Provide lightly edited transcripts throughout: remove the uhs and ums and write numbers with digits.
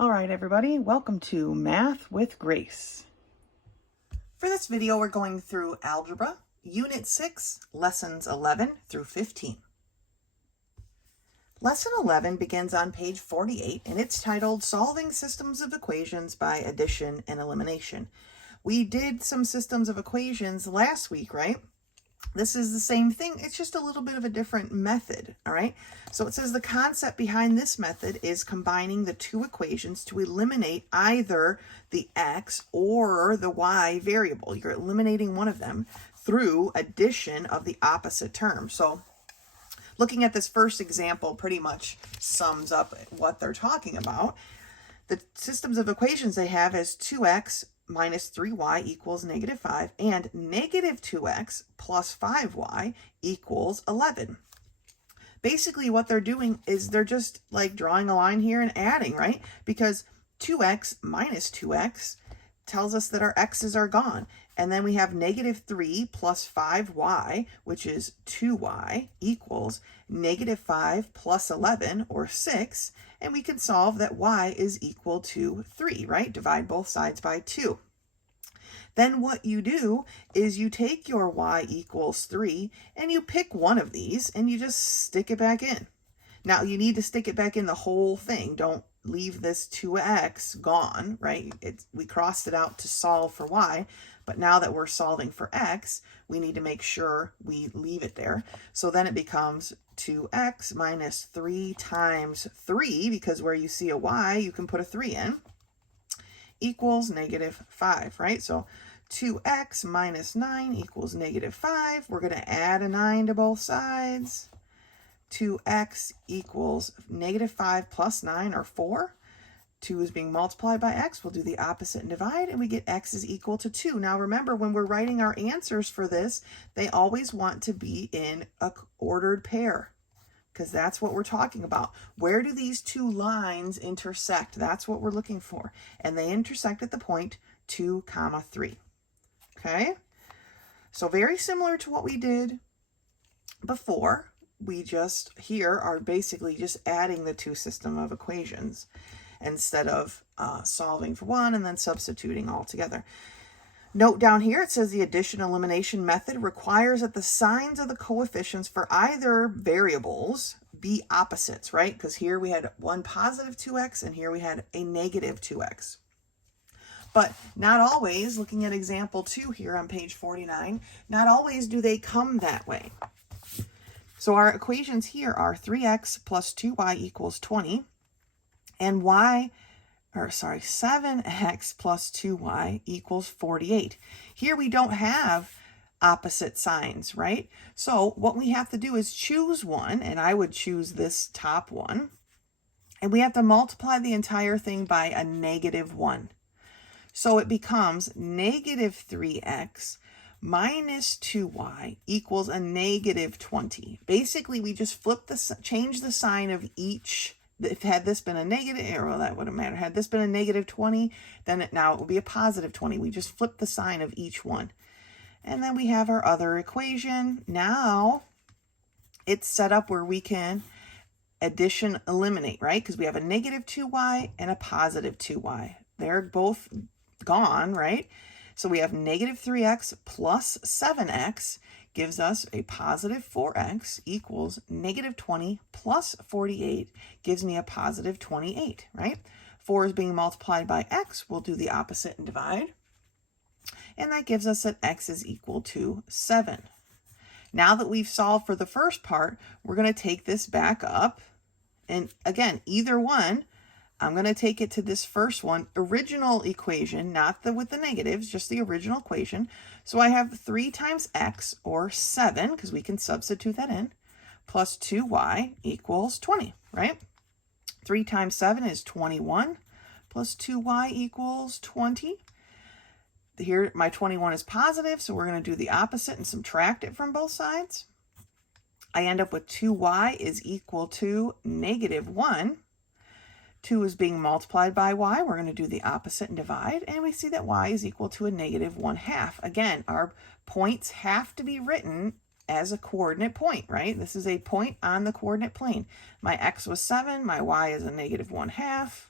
All right, everybody, welcome to Math with Grace. For this video, we're going through Algebra, Unit 6, Lessons 11 through 15. Lesson 11 begins on page 48, and it's titled Solving Systems of Equations by Addition and Elimination. We did some systems of equations last week, right? This is the same thing. It's just a little bit of a different method, all right? So it says the concept behind this method is combining the two equations to eliminate either the x or the y variable. You're eliminating one of them through addition of the opposite term. So looking at this first example pretty much sums up what they're talking about. The systems of equations they have is 2x minus 3y equals negative 5, and negative 2x plus 5y equals 11. Basically, what they're doing is they're just like drawing a line here and adding, right? Because 2x minus 2x tells us that our x's are gone. And then we have negative 3 plus 5y, which is 2y, equals negative 5 plus 11, or 6. And we can solve that y is equal to 3, right? Divide both sides by 2. Then what you do is you take your y equals 3 and you pick one of these and you just stick it back in. Now you need to stick it back in the whole thing. Don't leave this 2x gone, right? We crossed it out to solve for y, but now that we're solving for x, we need to make sure we leave it there. So then it becomes 2x minus 3 times 3, because where you see a y, you can put a 3 in, equals negative 5, right? So 2x minus 9 equals negative 5. We're going to add a 9 to both sides. 2x equals negative 5 plus 9, or 4. 2 is being multiplied by x. We'll do the opposite and divide, and we get x is equal to 2. Now remember, when we're writing our answers for this, they always want to be in an ordered pair, because that's what we're talking about. Where do these two lines intersect? That's what we're looking for. And they intersect at the point 2, 3. Okay? So very similar to what we did before. We just here are basically just adding the two system of equations instead of solving for one and then substituting all together. Note down here, it says the addition elimination method requires that the signs of the coefficients for either variables be opposites, right? Because here we had one positive 2x and here we had a negative 2x. But not always, looking at example 2 here on page 49, not always do they come that way. So our equations here are 3x plus 2y equals 20, and 7x plus 2y equals 48. Here we don't have opposite signs, right? So what we have to do is choose one, and I would choose this top one, and we have to multiply the entire thing by a negative 1. So it becomes negative 3x minus 2y equals a negative 20. Basically, we just change the sign of each. If had this been a negative, well, that wouldn't matter. Had this been a negative 20, then now it would be a positive 20. We just flip the sign of each one. And then we have our other equation. Now it's set up where we can addition eliminate, right? Because we have a negative 2y and a positive 2y. They're both gone, right? So we have negative 3x plus 7x gives us a positive 4x equals negative 20 plus 48 gives me a positive 28, right? 4 is being multiplied by x. We'll do the opposite and divide. And that gives us that x is equal to 7. Now that we've solved for the first part, we're going to take this back up. And again, either one, I'm going to take it to this first one, original equation, not the with the negatives, just the original equation. So I have 3 times x, or 7, because we can substitute that in, plus 2y equals 20, right? 3 times 7 is 21, plus 2y equals 20. Here, my 21 is positive, so we're going to do the opposite and subtract it from both sides. I end up with 2y is equal to negative 1. 2 is being multiplied by y. We're going to do the opposite and divide, and we see that y is equal to a negative 1/2. Again, our points have to be written as a coordinate point, right? This is a point on the coordinate plane. My x was 7, my y is a negative 1/2,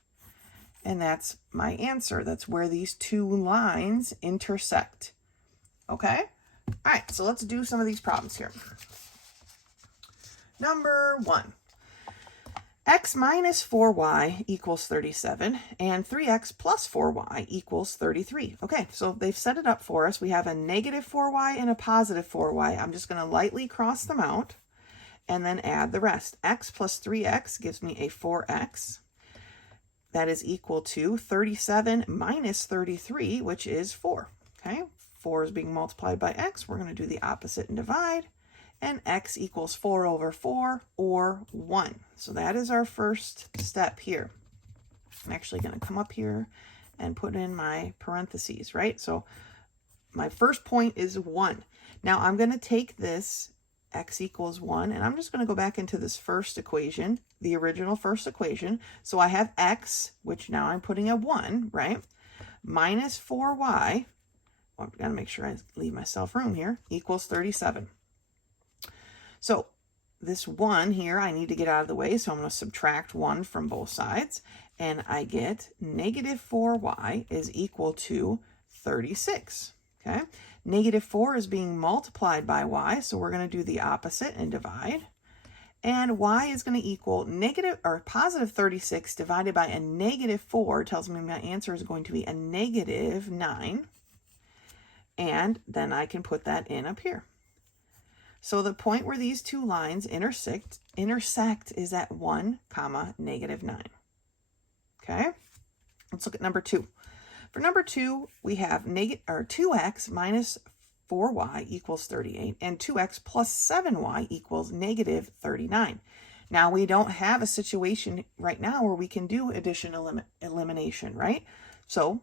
And that's my answer. That's where these two lines intersect. Okay? All right, so let's do some of these problems here. Number 1. X minus 4y equals 37, and 3x plus 4y equals 33. Okay, so they've set it up for us. We have a negative 4y and a positive 4y. I'm just going to lightly cross them out and then add the rest. X plus 3x gives me a 4x. That is equal to 37 minus 33, which is 4. Okay, 4 is being multiplied by x. We're going to do the opposite and divide. And x equals 4 over 4, or 1. So that is our first step here. I'm actually going to come up here and put in my parentheses, right? So my first point is 1. Now I'm going to take this x equals 1, and I'm just going to go back into this first equation, the original first equation. So I have x, which now I'm putting a 1, right? Minus 4y, well, I've got to make sure I leave myself room here, equals 37. So this 1 here, I need to get out of the way, so I'm going to subtract 1 from both sides, and I get negative 4y is equal to 36, okay? Negative 4 is being multiplied by y, so we're going to do the opposite and divide, and y is going to equal positive 36 divided by a negative 4 tells me my answer is going to be a negative 9, and then I can put that in up here. So the point where these two lines intersect is at 1, negative 9. Okay, let's look at number 2. For number 2, we have 2x minus 4y equals 38, and 2x plus 7y equals negative 39. Now, we don't have a situation right now where we can do addition elimination, right? So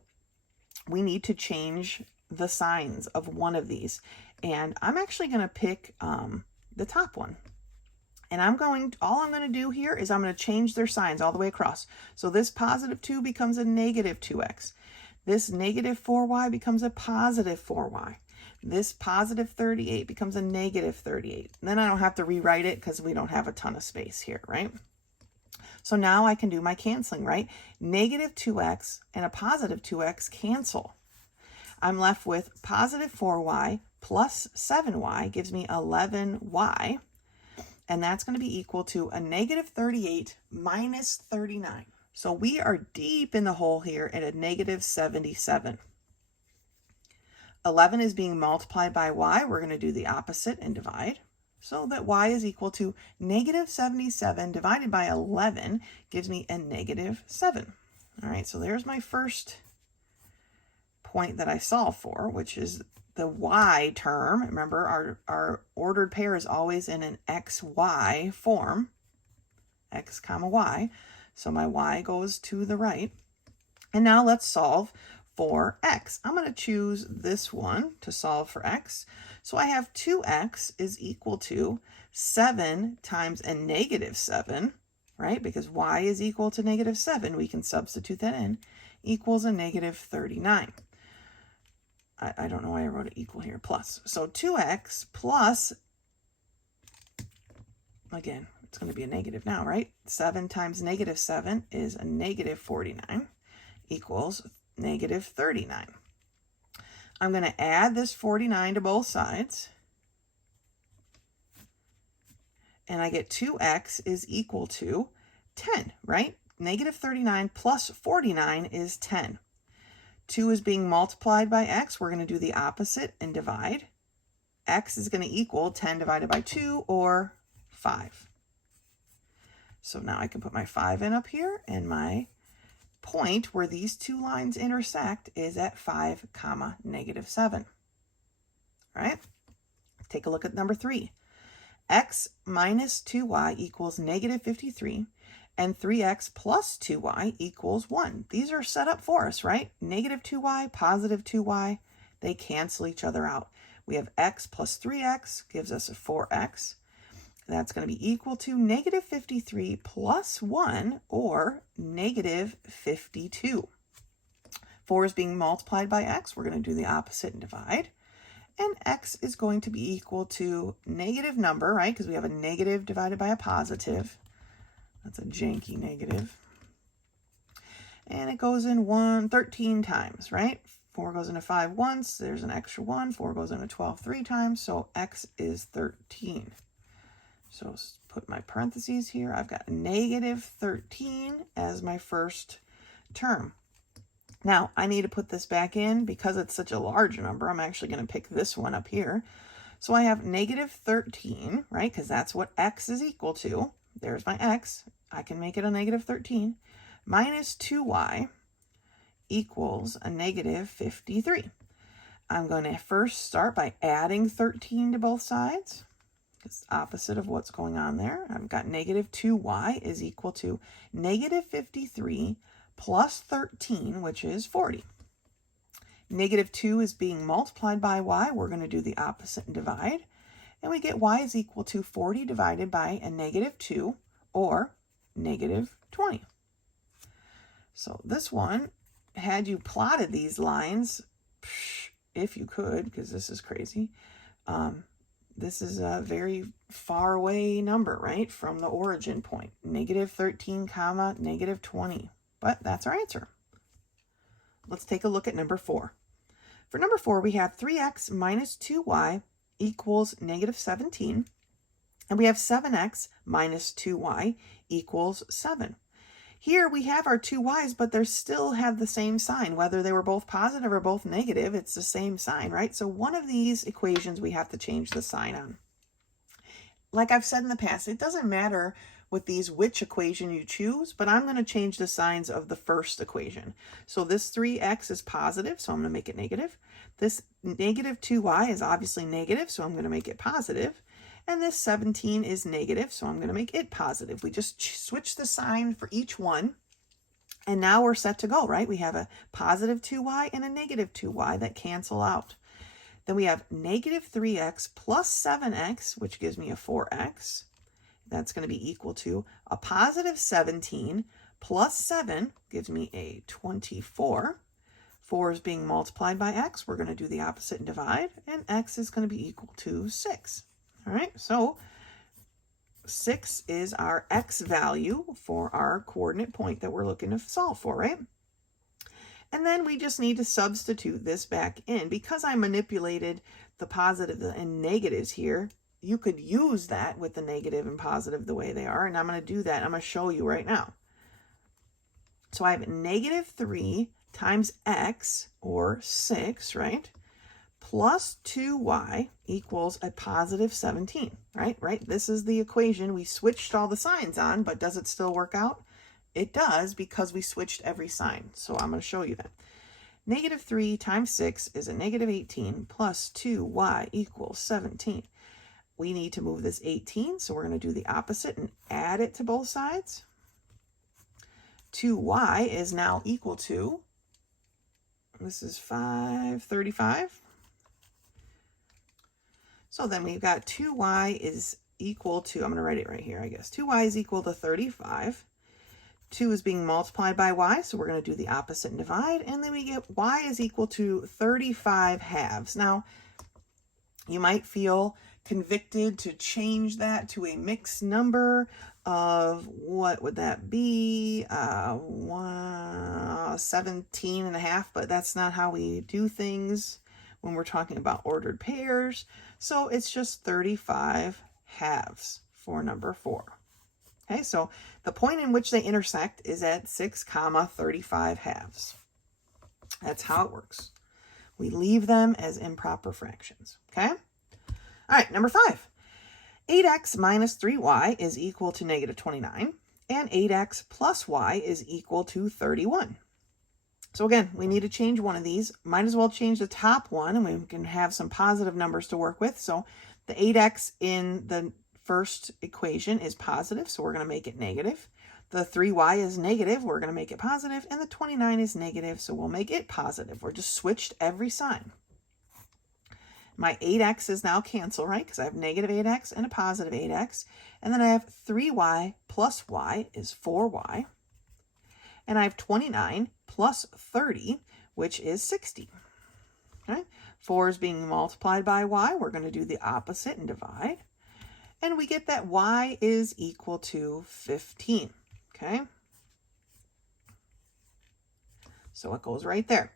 we need to change the signs of one of these. And I'm actually going to pick the top one. And all I'm going to do here is I'm going to change their signs all the way across. So this positive 2 becomes a negative 2x. This negative 4y becomes a positive 4y. This positive 38 becomes a negative 38. And then I don't have to rewrite it because we don't have a ton of space here, right? So now I can do my canceling, right? Negative 2x and a positive 2x cancel. I'm left with positive 4y plus 7y gives me 11y, and that's going to be equal to a negative 38 minus 39. So we are deep in the hole here at a negative 77. 11 is being multiplied by y. We're going to do the opposite and divide. So that y is equal to negative 77 divided by 11 gives me a negative 7. All right, so there's my first point that I solve for, which is the y term. Remember, our ordered pair is always in an xy form, x comma y. So my y goes to the right. And now let's solve for x. I'm going to choose this one to solve for x. So I have 2x is equal to 7 times a negative 7, right? Because y is equal to negative 7. We can substitute that in, equals a negative 39. I don't know why I wrote it equal here, plus. So 2x plus, again, it's going to be a negative now, right? 7 times negative 7 is a negative 49 equals negative 39. I'm going to add this 49 to both sides. And I get 2x is equal to 10, right? Negative 39 plus 49 is 10. 2 is being multiplied by x. We're going to do the opposite and divide. X is going to equal 10 divided by 2, or 5. So now I can put my 5 in up here, and my point where these two lines intersect is at 5, negative 7. All right? Take a look at number 3. X minus 2y equals negative 53. And 3x plus 2y equals 1. These are set up for us, right? Negative 2y, positive 2y, they cancel each other out. We have x plus 3x gives us a 4x. That's going to be equal to negative 53 plus 1, or negative 52. 4 is being multiplied by x. We're going to do the opposite and divide. And x is going to be equal to negative number, right? Because we have a negative divided by a positive. That's a janky negative. and it goes in 13 times, right? 4 goes into 5 once, there's an extra 1. 4 goes into 12 3 times, so x is 13. So put my parentheses here. I've got negative 13 as my first term. Now, I need to put this back in because it's such a large number. I'm actually going to pick this one up here. So I have negative 13, right? Because that's what x is equal to. There's my x. I can make it a negative 13. Minus 2y equals a negative 53. I'm going to first start by adding 13 to both sides. It's opposite of what's going on there. I've got negative 2y is equal to negative 53 plus 13, which is 40. Negative 2 is being multiplied by y. We're going to do the opposite and divide. And we get y is equal to 40 divided by a negative 2, or negative 20. So this one, had you plotted these lines, if you could, because this is crazy, this is a very far away number, right, from the origin point. Negative 13 comma negative 20. But that's our answer. Let's take a look at number 4. For number 4, we have 3x minus 2y equals negative 17. And we have 7x minus 2y equals 7. Here we have our two y's, but they still have the same sign. Whether they were both positive or both negative, it's the same sign, right? So one of these equations we have to change the sign on. Like I've said in the past, it doesn't matter with these which equation you choose, but I'm going to change the signs of the first equation. So this 3x is positive, so I'm going to make it negative. This negative 2y is obviously negative, so I'm going to make it positive. And this 17 is negative, so I'm going to make it positive. We just switch the sign for each one, and now we're set to go, right? We have a positive 2y and a negative 2y that cancel out. Then we have negative 3x plus 7x, which gives me a 4x. That's going to be equal to a positive 17 plus 7 gives me a 24. 4 is being multiplied by x. We're going to do the opposite and divide, and x is going to be equal to 6. All right, so 6 is our x value for our coordinate point that we're looking to solve for, right? And then we just need to substitute this back in. Because I manipulated the positive and negatives here, you could use that with the negative and positive the way they are, and I'm going to do that. I'm going to show you right now. So I have negative 3 times x, or 6, right? Plus 2y equals a positive 17, right? This is the equation. We switched all the signs on, but does it still work out? It does, because we switched every sign. So I'm going to show you that. Negative 3 times 6 is a negative 18 plus 2y equals 17. We need to move this 18, so we're going to do the opposite and add it to both sides. 2y is now equal to, this is 535. So then we've got 2y is equal to, I'm going to write it right here, I guess. 2y is equal to 35. 2 is being multiplied by y, so we're going to do the opposite and divide. And then we get y is equal to 35 halves. Now, you might feel convicted to change that to a mixed number of, what would that be? 17 and a half, but that's not how we do things when we're talking about ordered pairs. So it's just 35 halves for number 4. Okay, so the point in which they intersect is at 6 comma 35 halves. That's how it works. We leave them as improper fractions, okay? All right, number 5. 8x minus 3y is equal to negative 29, and 8x plus y is equal to 31. So again, we need to change one of these. Might as well change the top one, and we can have some positive numbers to work with. So the 8x in the first equation is positive, so we're going to make it negative. The 3y is negative, we're going to make it positive, and the 29 is negative, so we'll make it positive. We're just switched every sign. My 8x is now canceled, right? Because I have negative 8x and a positive 8x. And then I have 3y plus y is 4y. And I have 29 plus 30, which is 60. Okay? 4 is being multiplied by y. We're going to do the opposite and divide. And we get that y is equal to 15. Okay? So it goes right there.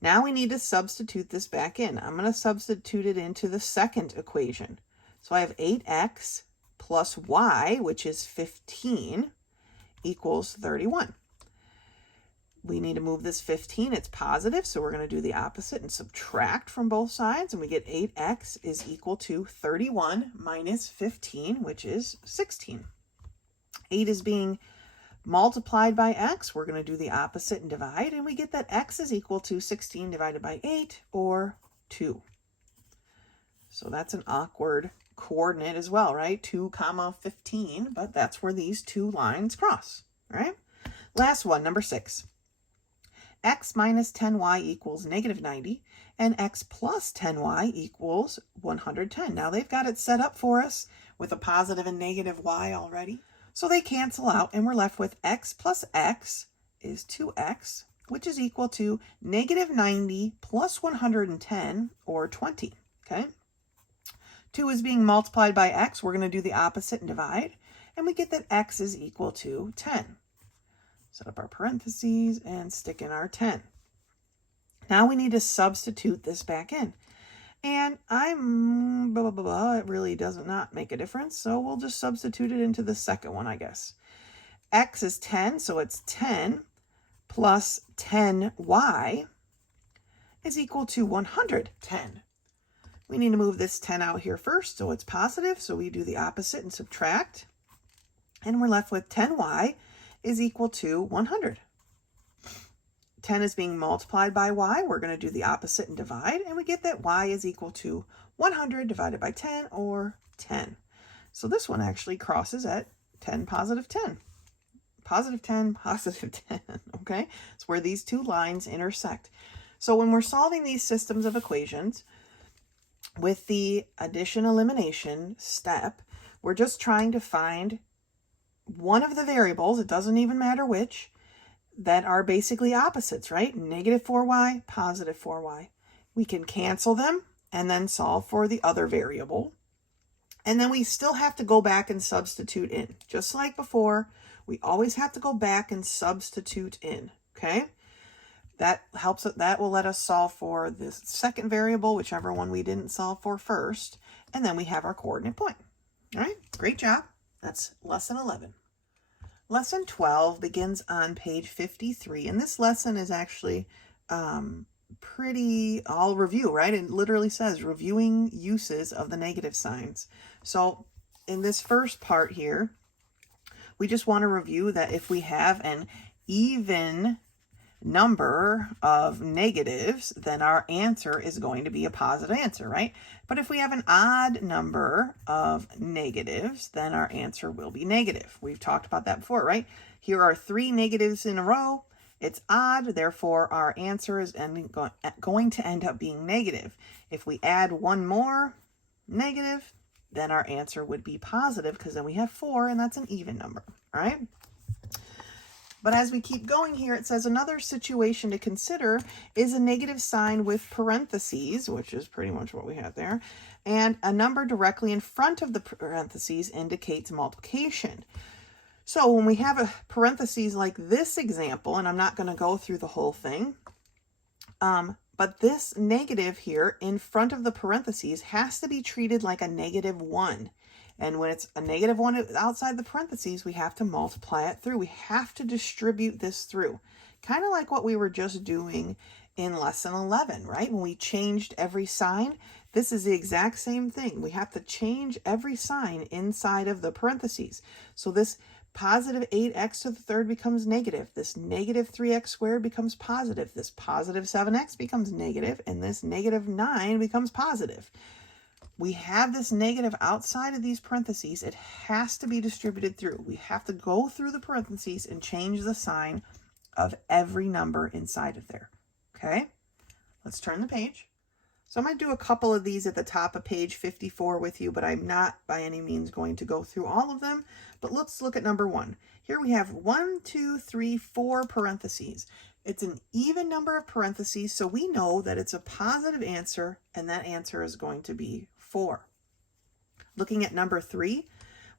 Now we need to substitute this back in. I'm going to substitute it into the second equation. So I have 8x plus y, which is 15, equals 31. We need to move this 15. It's positive, so we're going to do the opposite and subtract from both sides, and we get 8x is equal to 31 minus 15, which is 16. 8 is being multiplied by x. We're going to do the opposite and divide, and we get that x is equal to 16 divided by 8, or 2. So that's an awkward coordinate as well, right? 2 comma 15, but that's where these two lines cross, all right? Last one, number 6. X minus 10y equals negative 90, and x plus 10y equals 110. Now they've got it set up for us with a positive and negative y already. So they cancel out, and we're left with x plus x is 2x, which is equal to negative 90 plus 110, or 20, okay? 2 is being multiplied by x. We're going to do the opposite and divide, and we get that x is equal to 10. Set up our parentheses and stick in our 10. Now we need to substitute this back in. And it really does not make a difference, so we'll just substitute it into the second one, I guess. X is 10, so it's 10 plus 10y is equal to 110. We need to move this 10 out here first, so it's positive, so we do the opposite and subtract. And we're left with 10y is equal to 100. 10 is being multiplied by y. We're going to do the opposite and divide, and we get that y is equal to 100 divided by 10, or 10. So this one actually crosses at 10, positive 10. Positive 10, positive 10, okay? It's where these two lines intersect. So when we're solving these systems of equations with the addition elimination step, we're just trying to find one of the variables, it doesn't even matter which, that are basically opposites, right? Negative 4y, positive 4y. We can cancel them and then solve for the other variable. And then we still have to go back and substitute in. Just like before, we always have to go back and substitute in, okay? That helps, that will let us solve for the second variable, whichever one we didn't solve for first, and then we have our coordinate point. All right, great job. That's lesson 11. Lesson 12 begins on page 53, and this lesson is actually pretty all review, right? It literally says reviewing uses of the negative signs. So in this first part here, we just want to review that if we have an even number of negatives, then our answer is going to be a positive answer, right? But if we have an odd number of negatives, then our answer will be negative. We've talked about that before, right? Here are 3 negatives in a row. It's odd, therefore our answer is going to end up being negative. If we add one more negative, then our answer would be positive, because then we have 4, and that's an even number, all right? But as we keep going here, it says another situation to consider is a negative sign with parentheses, which is pretty much what we had there, and a number directly in front of the parentheses indicates multiplication. So when we have a parentheses like this example, and I'm not going to go through the whole thing, but this negative here in front of the parentheses has to be treated like a -1. And when it's a -1 outside the parentheses, we have to multiply it through. We have to distribute this through. Kind of like what we were just doing in lesson 11, right? When we changed every sign, this is the exact same thing. We have to change every sign inside of the parentheses. So this positive 8x to the third becomes negative. This negative 3x squared becomes positive. This positive 7x becomes negative. And this negative 9 becomes positive. We have this negative outside of these parentheses. It has to be distributed through. We have to go through the parentheses and change the sign of every number inside of there. Okay, let's turn the page. So I'm going to do a couple of these at the top of page 54 with you, but I'm not by any means going to go through all of them. But let's look at number 1. Here we have 1, 2, 3, 4 parentheses. It's an even number of parentheses, so we know that it's a positive answer, and that answer is going to be 4. Looking at number 3,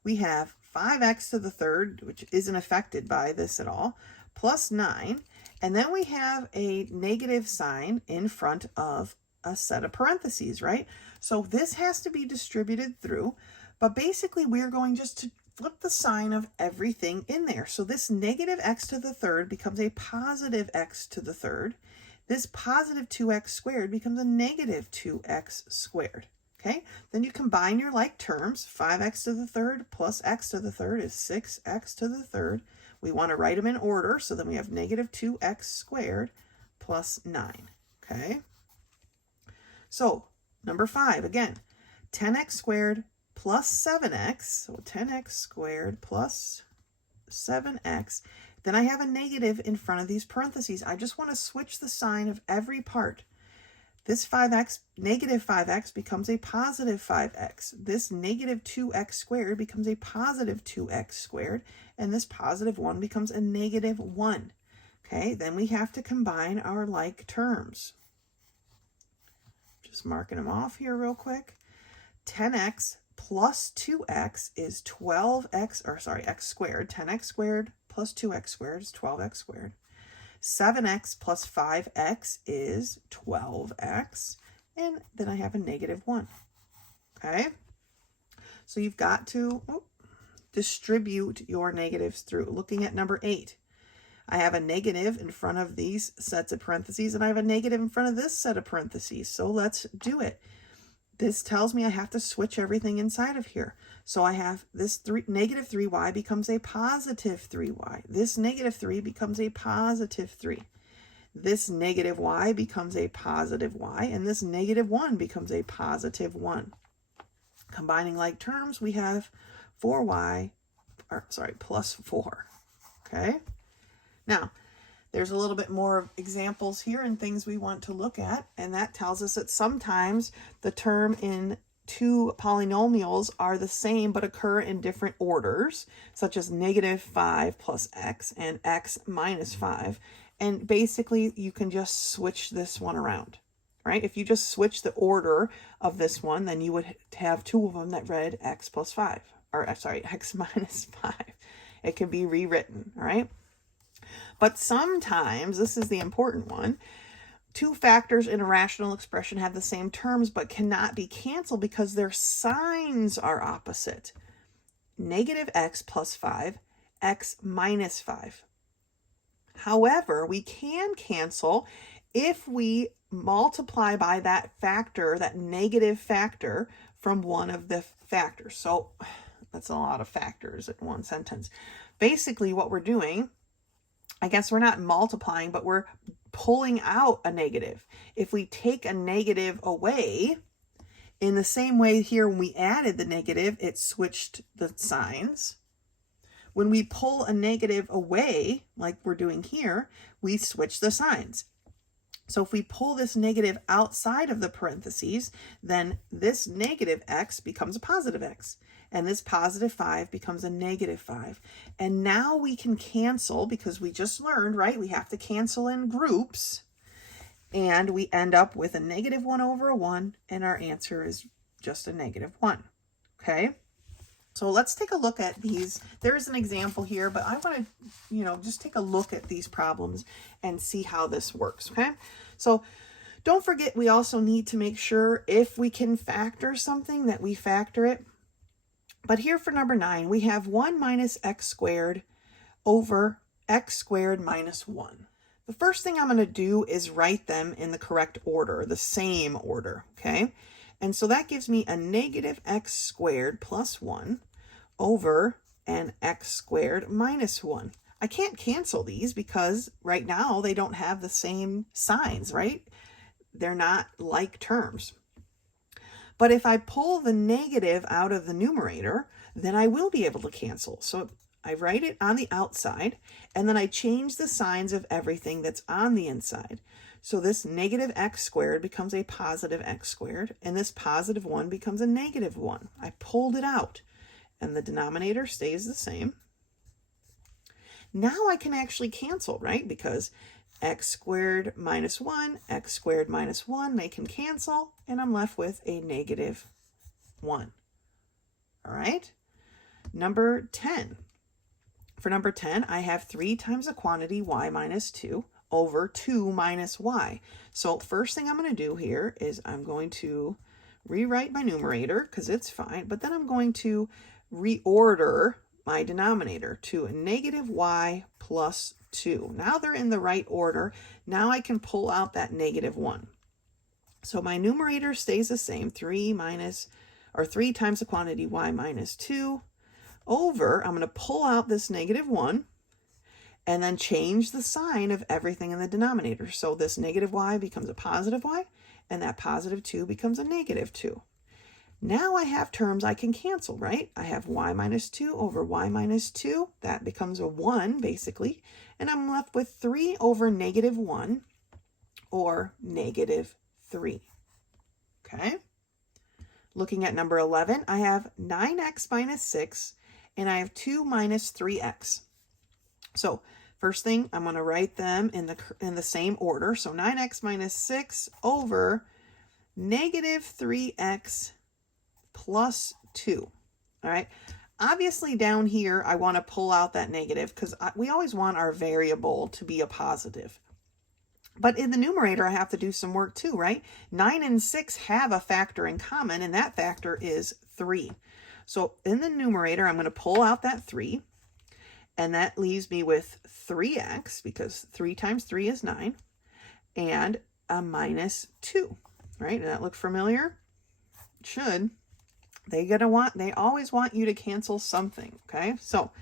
we have 5x to the third, which isn't affected by this at all, plus 9. And then we have a negative sign in front of a set of parentheses, right? So this has to be distributed through, but basically we're going just to flip the sign of everything in there. So this negative x to the third becomes a positive x to the third. This positive 2x squared becomes a negative 2x squared. Okay, then you combine your like terms. 5x to the third plus x to the third is 6x to the third. We want to write them in order, so then we have negative 2x squared plus 9. Okay, so number 5, again, 10x squared plus 7x, so 10x squared plus 7x. Then I have a negative in front of these parentheses. I just want to switch the sign of every part. This 5x, negative 5x becomes a positive 5x. This negative 2x squared becomes a positive 2x squared. And this positive 1 becomes a negative 1. Okay, then we have to combine our like terms. Just marking them off here real quick. 10x plus 2x is 12x, or sorry, x squared. 10x squared plus 2x squared is 12x squared. 7x plus 5x is 12x, and then I have a negative 1. Okay, so you've got to distribute your negatives through. Looking at number 8, I have a negative in front of these sets of parentheses, and I have a negative in front of this set of parentheses. So let's do it. This tells me I have to switch everything inside of here. So I have this negative 3y becomes a positive 3y. This negative 3 becomes a positive 3. This negative y becomes a positive y. And this negative 1 becomes a positive 1. Combining like terms, we have 4y, plus 4. Okay? Now, there's a little bit more examples here and things we want to look at, and that tells us that sometimes the term in two polynomials are the same but occur in different orders, such as negative 5 plus x and x minus 5. And basically, you can just switch this one around, right? If you just switch the order of this one, then you would have two of them that read x plus 5, or sorry, x minus 5. It can be rewritten, all right? But sometimes, this is the important one, two factors in a rational expression have the same terms but cannot be canceled because their signs are opposite. Negative x plus 5, x minus 5. However, we can cancel if we multiply by that factor, that negative factor, from one of the factors. So that's a lot of factors in one sentence. Basically, what we're doing, I guess we're not multiplying, but we're pulling out a negative. If we take a negative away, in the same way here when we added the negative, it switched the signs. When we pull a negative away, like we're doing here, we switch the signs. So if we pull this negative outside of the parentheses, then this negative x becomes a positive x. And this positive 5 becomes a negative 5. And now we can cancel, because we just learned, right? We have to cancel in groups. And we end up with a negative 1 over a 1. And our answer is just a negative 1. Okay? So let's take a look at these. There's an example here, but I want to, just take a look at these problems and see how this works. Okay? So don't forget, we also need to make sure if we can factor something that we factor it. But here for number 9, we have 1 minus x squared over x squared minus 1. The first thing I'm going to do is write them in the correct order, the same order, okay? And so that gives me a negative x squared plus 1 over an x squared minus 1. I can't cancel these because right now they don't have the same signs, right? They're not like terms. But if I pull the negative out of the numerator, then I will be able to cancel. So I write it on the outside, and then I change the signs of everything that's on the inside. So this negative x squared becomes a positive x squared, and this positive 1 becomes a negative 1. I pulled it out, and the denominator stays the same. Now I can actually cancel, right? Because x squared minus 1, x squared minus 1, they can cancel, and I'm left with a negative 1. All right? Number 10. For number 10, I have 3 times the quantity y minus 2 over 2 minus y. So first thing I'm going to do here is I'm going to rewrite my numerator because it's fine, but then I'm going to reorder my denominator to a negative y plus 2. Now they're in the right order. Now I can pull out that negative 1. So my numerator stays the same, 3 times the quantity y minus 2 over, I'm going to pull out this negative 1 and then change the sign of everything in the denominator. So this negative y becomes a positive y, and that positive 2 becomes a negative 2. Now I have terms I can cancel, right? I have y minus 2 over y minus 2. That becomes a 1, basically. And I'm left with 3 over negative 1, or negative 3. Okay? Looking at number 11, I have 9x minus 6, and I have 2 minus 3x. So first thing, I'm going to write them in the same order. So 9x minus 6 over negative 3x plus 2. All right. Obviously down here, I want to pull out that negative because we always want our variable to be a positive. But in the numerator, I have to do some work too, right? 9 and 6 have a factor in common, and that factor is 3. So in the numerator, I'm going to pull out that 3, and that leaves me with 3x, because 3 times 3 is 9, and a minus 2, right? Does that look familiar? It should. They always want you to cancel something, okay? So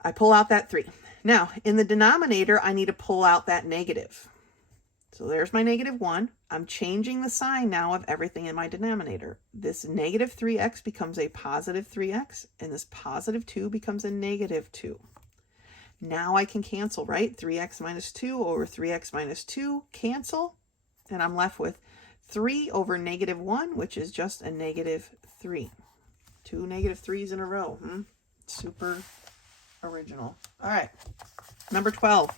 I pull out that 3. Now, in the denominator, I need to pull out that negative. So there's my negative 1. I'm changing the sign now of everything in my denominator. This negative 3x becomes a positive 3x, and this positive 2 becomes a negative 2. Now I can cancel, right? 3x minus 2 over 3x minus 2 cancel, and I'm left with 3 over negative 1, which is just a negative 3. 2 negative 3s in a row. Super original. All right, number 12.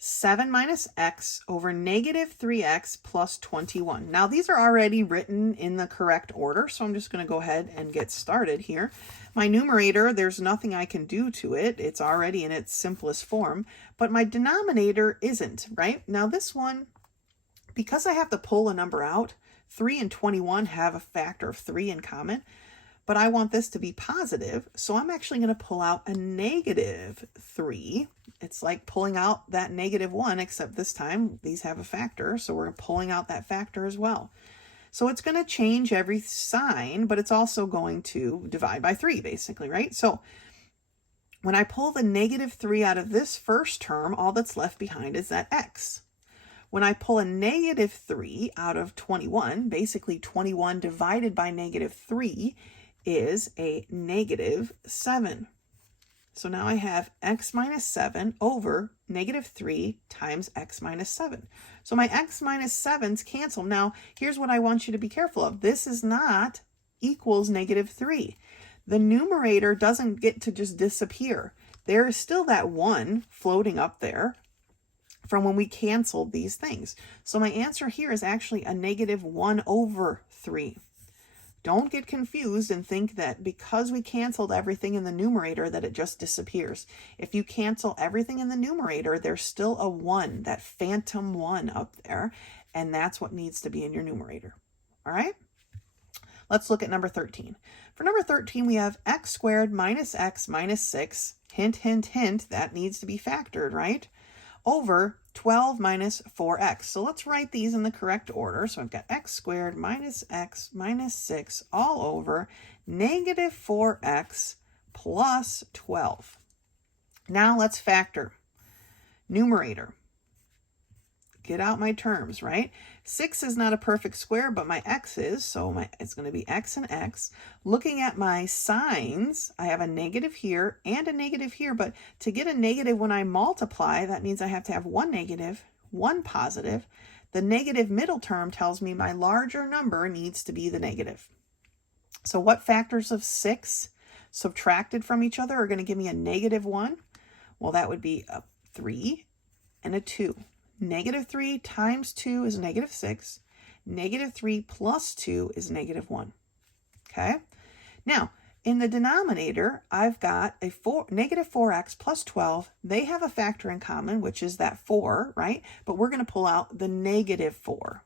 7 minus x over negative 3x plus 21. Now these are already written in the correct order, so I'm just going to go ahead and get started here. My numerator, there's nothing I can do to it. It's already in its simplest form, but my denominator isn't, right? Now this one, because I have to pull a number out, 3 and 21 have a factor of 3 in common, but I want this to be positive, so I'm actually going to pull out a negative 3. It's like pulling out that negative 1, except this time these have a factor, so we're pulling out that factor as well. So it's going to change every sign, but it's also going to divide by 3, basically, right? So when I pull the negative 3 out of this first term, all that's left behind is that x. When I pull a negative 3 out of 21, basically 21 divided by negative 3 is a negative 7. So now I have x minus 7 over negative 3 times x minus 7. So my x minus 7's cancel. Now, here's what I want you to be careful of. This is not equals negative 3. The numerator doesn't get to just disappear. There is still that 1 floating up there from when we canceled these things. So my answer here is actually a negative 1 over 3. Don't get confused and think that because we canceled everything in the numerator that it just disappears. If you cancel everything in the numerator, there's still a 1, that phantom 1 up there, and that's what needs to be in your numerator. All right? Let's look at number 13. For number 13, we have x squared minus x minus 6, hint, hint, hint, that needs to be factored, right? Over 12 minus 4x. So let's write these in the correct order. So I've got x squared minus x minus 6 all over negative 4x plus 12. Now let's factor. Numerator. Get out my terms, right? 6 is not a perfect square, but my x is, so it's going to be x and x. Looking at my signs, I have a negative here and a negative here, but to get a negative when I multiply, that means I have to have one negative, one positive. The negative middle term tells me my larger number needs to be the negative. So what factors of 6 subtracted from each other are going to give me a negative 1? Well, that would be a 3 and a 2. Negative 3 times 2 is negative 6. Negative 3 plus 2 is negative 1. Okay? Now, In the denominator, I've got a negative 4x plus 12. They have a factor in common, which is that 4, right? But we're going to pull out the negative 4.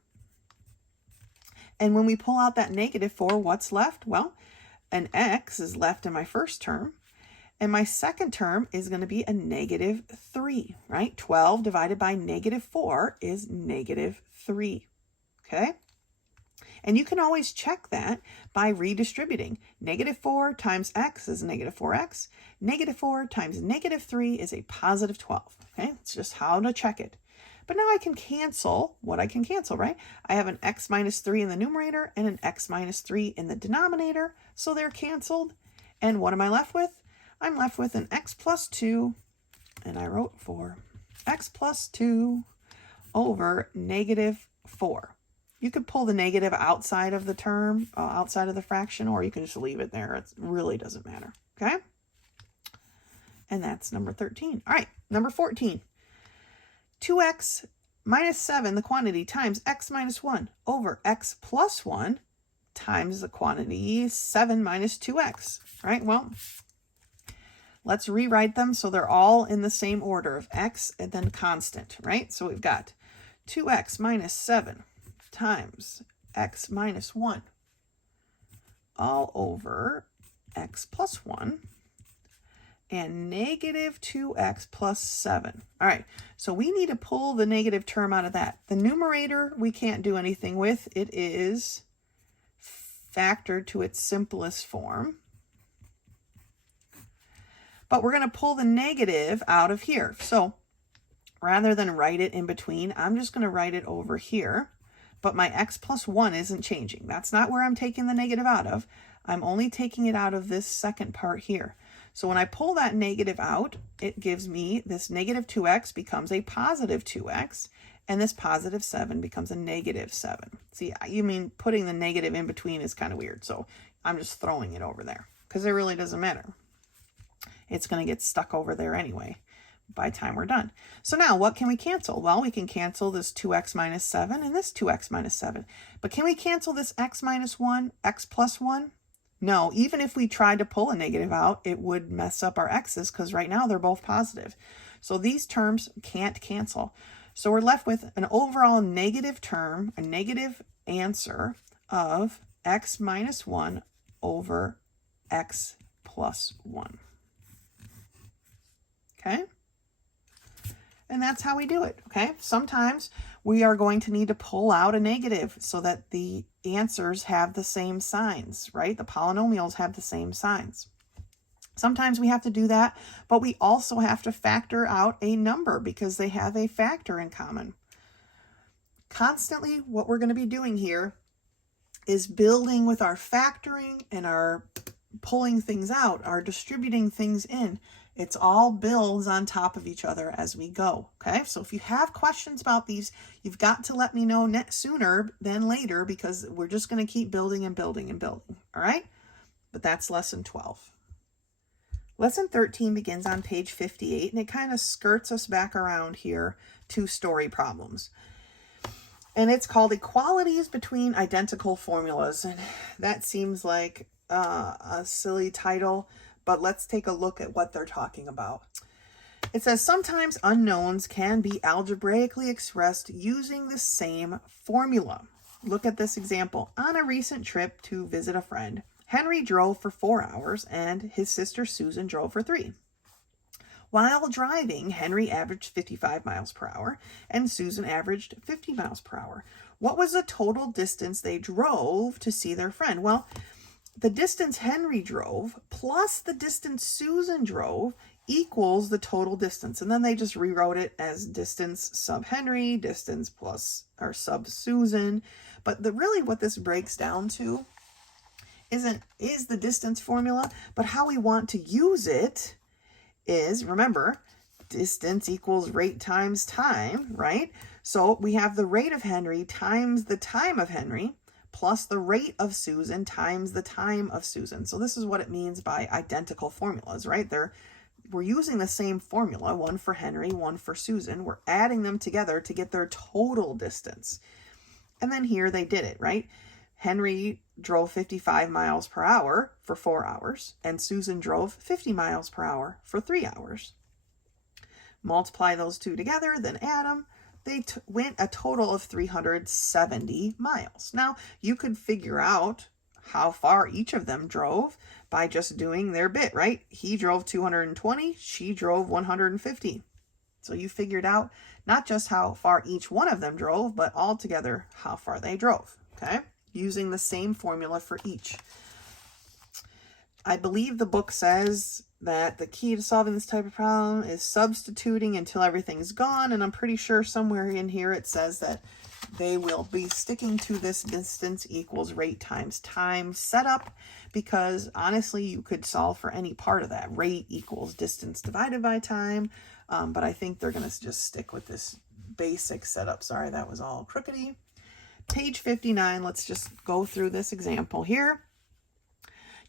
And when we pull out that negative 4, what's left? Well, an x is left in my first term. And my second term is going to be a negative 3, right? 12 divided by negative 4 is negative 3, okay? And you can always check that by redistributing. Negative 4 times x is negative 4x. Negative 4 times negative 3 is a positive 12, okay? It's just how to check it. But now I can cancel what I can cancel, right? I have an x minus 3 in the numerator and an x minus 3 in the denominator, so they're canceled. And what am I left with? I'm left with an x plus 2, and I wrote 4. X plus 2 over negative 4. You could pull the negative outside of the term, outside of the fraction, or you can just leave it there. It really doesn't matter, okay? And that's number 13. All right, number 14. 2x minus 7, the quantity, times x minus 1 over x plus 1 times the quantity 7 minus 2x, right? Well, let's rewrite them so they're all in the same order of x and then constant, right? So we've got 2x minus 7 times x minus 1 all over x plus 1 and negative 2x plus 7. All right, so we need to pull the negative term out of that. The numerator we can't do anything with. It is factored to its simplest form. But we're going to pull the negative out of here. So rather than write it in between, I'm just going to write it over here. But my x plus 1 isn't changing. That's not where I'm taking the negative out of. I'm only taking it out of this second part here. So when I pull that negative out, it gives me this negative 2x becomes a positive 2x, and this positive 7 becomes a negative 7. See, you mean putting the negative in between is kind of weird. So I'm just throwing it over there because it really doesn't matter. It's going to get stuck over there anyway by the time we're done. So now what can we cancel? Well, we can cancel this 2x minus 7 and this 2x minus 7. But can we cancel this x minus 1, x plus 1? No, even if we tried to pull a negative out, it would mess up our x's because right now they're both positive. So these terms can't cancel. So we're left with an overall negative term, a negative answer of x minus 1 over x plus 1. Okay? And that's how we do it, okay? Sometimes we are going to need to pull out a negative so that the answers have the same signs, right? The polynomials have the same signs. Sometimes we have to do that, but we also have to factor out a number because they have a factor in common. Constantly, what we're going to be doing here is building with our factoring and our pulling things out, our distributing things in. It's all builds on top of each other as we go, okay? So if you have questions about these, you've got to let me know sooner than later because we're just going to keep building and building and building, all right? But that's lesson 12. Lesson 13 begins on page 58, and it kind of skirts us back around here to story problems. And it's called Equalities Between Identical Formulas. And that seems like a silly title, but let's take a look at what they're talking about. It says, sometimes unknowns can be algebraically expressed using the same formula. Look at this example. On a recent trip to visit a friend, Henry drove for 4 hours and his sister Susan drove for 3. While driving, Henry averaged 55 miles per hour and Susan averaged 50 miles per hour. What was the total distance they drove to see their friend? Well, the distance Henry drove plus the distance Susan drove equals the total distance. And then they just rewrote it as distance sub Henry, distance plus or sub Susan. But really what this breaks down to is the distance formula, but how we want to use it is, remember, distance equals rate times time, right? So we have the rate of Henry times the time of Henry plus the rate of Susan times the time of Susan. So this is what it means by identical formulas, right? We're using the same formula, one for Henry, one for Susan. We're adding them together to get their total distance. And then here they did it, right? Henry drove 55 miles per hour for 4 hours, and Susan drove 50 miles per hour for 3 hours. Multiply those two together, then add them. They went a total of 370 miles. Now, you could figure out how far each of them drove by just doing their bit, right? He drove 220, she drove 150. So you figured out not just how far each one of them drove, but altogether how far they drove, okay? Using the same formula for each. I believe the book says that the key to solving this type of problem is substituting until everything's gone, and I'm pretty sure somewhere in here it says that they will be sticking to this distance equals rate times time setup, because honestly you could solve for any part of that. Rate equals distance divided by time, but I think they're going to just stick with this basic setup. Sorry, that was all crookedy. Page 59, let's just go through this example here.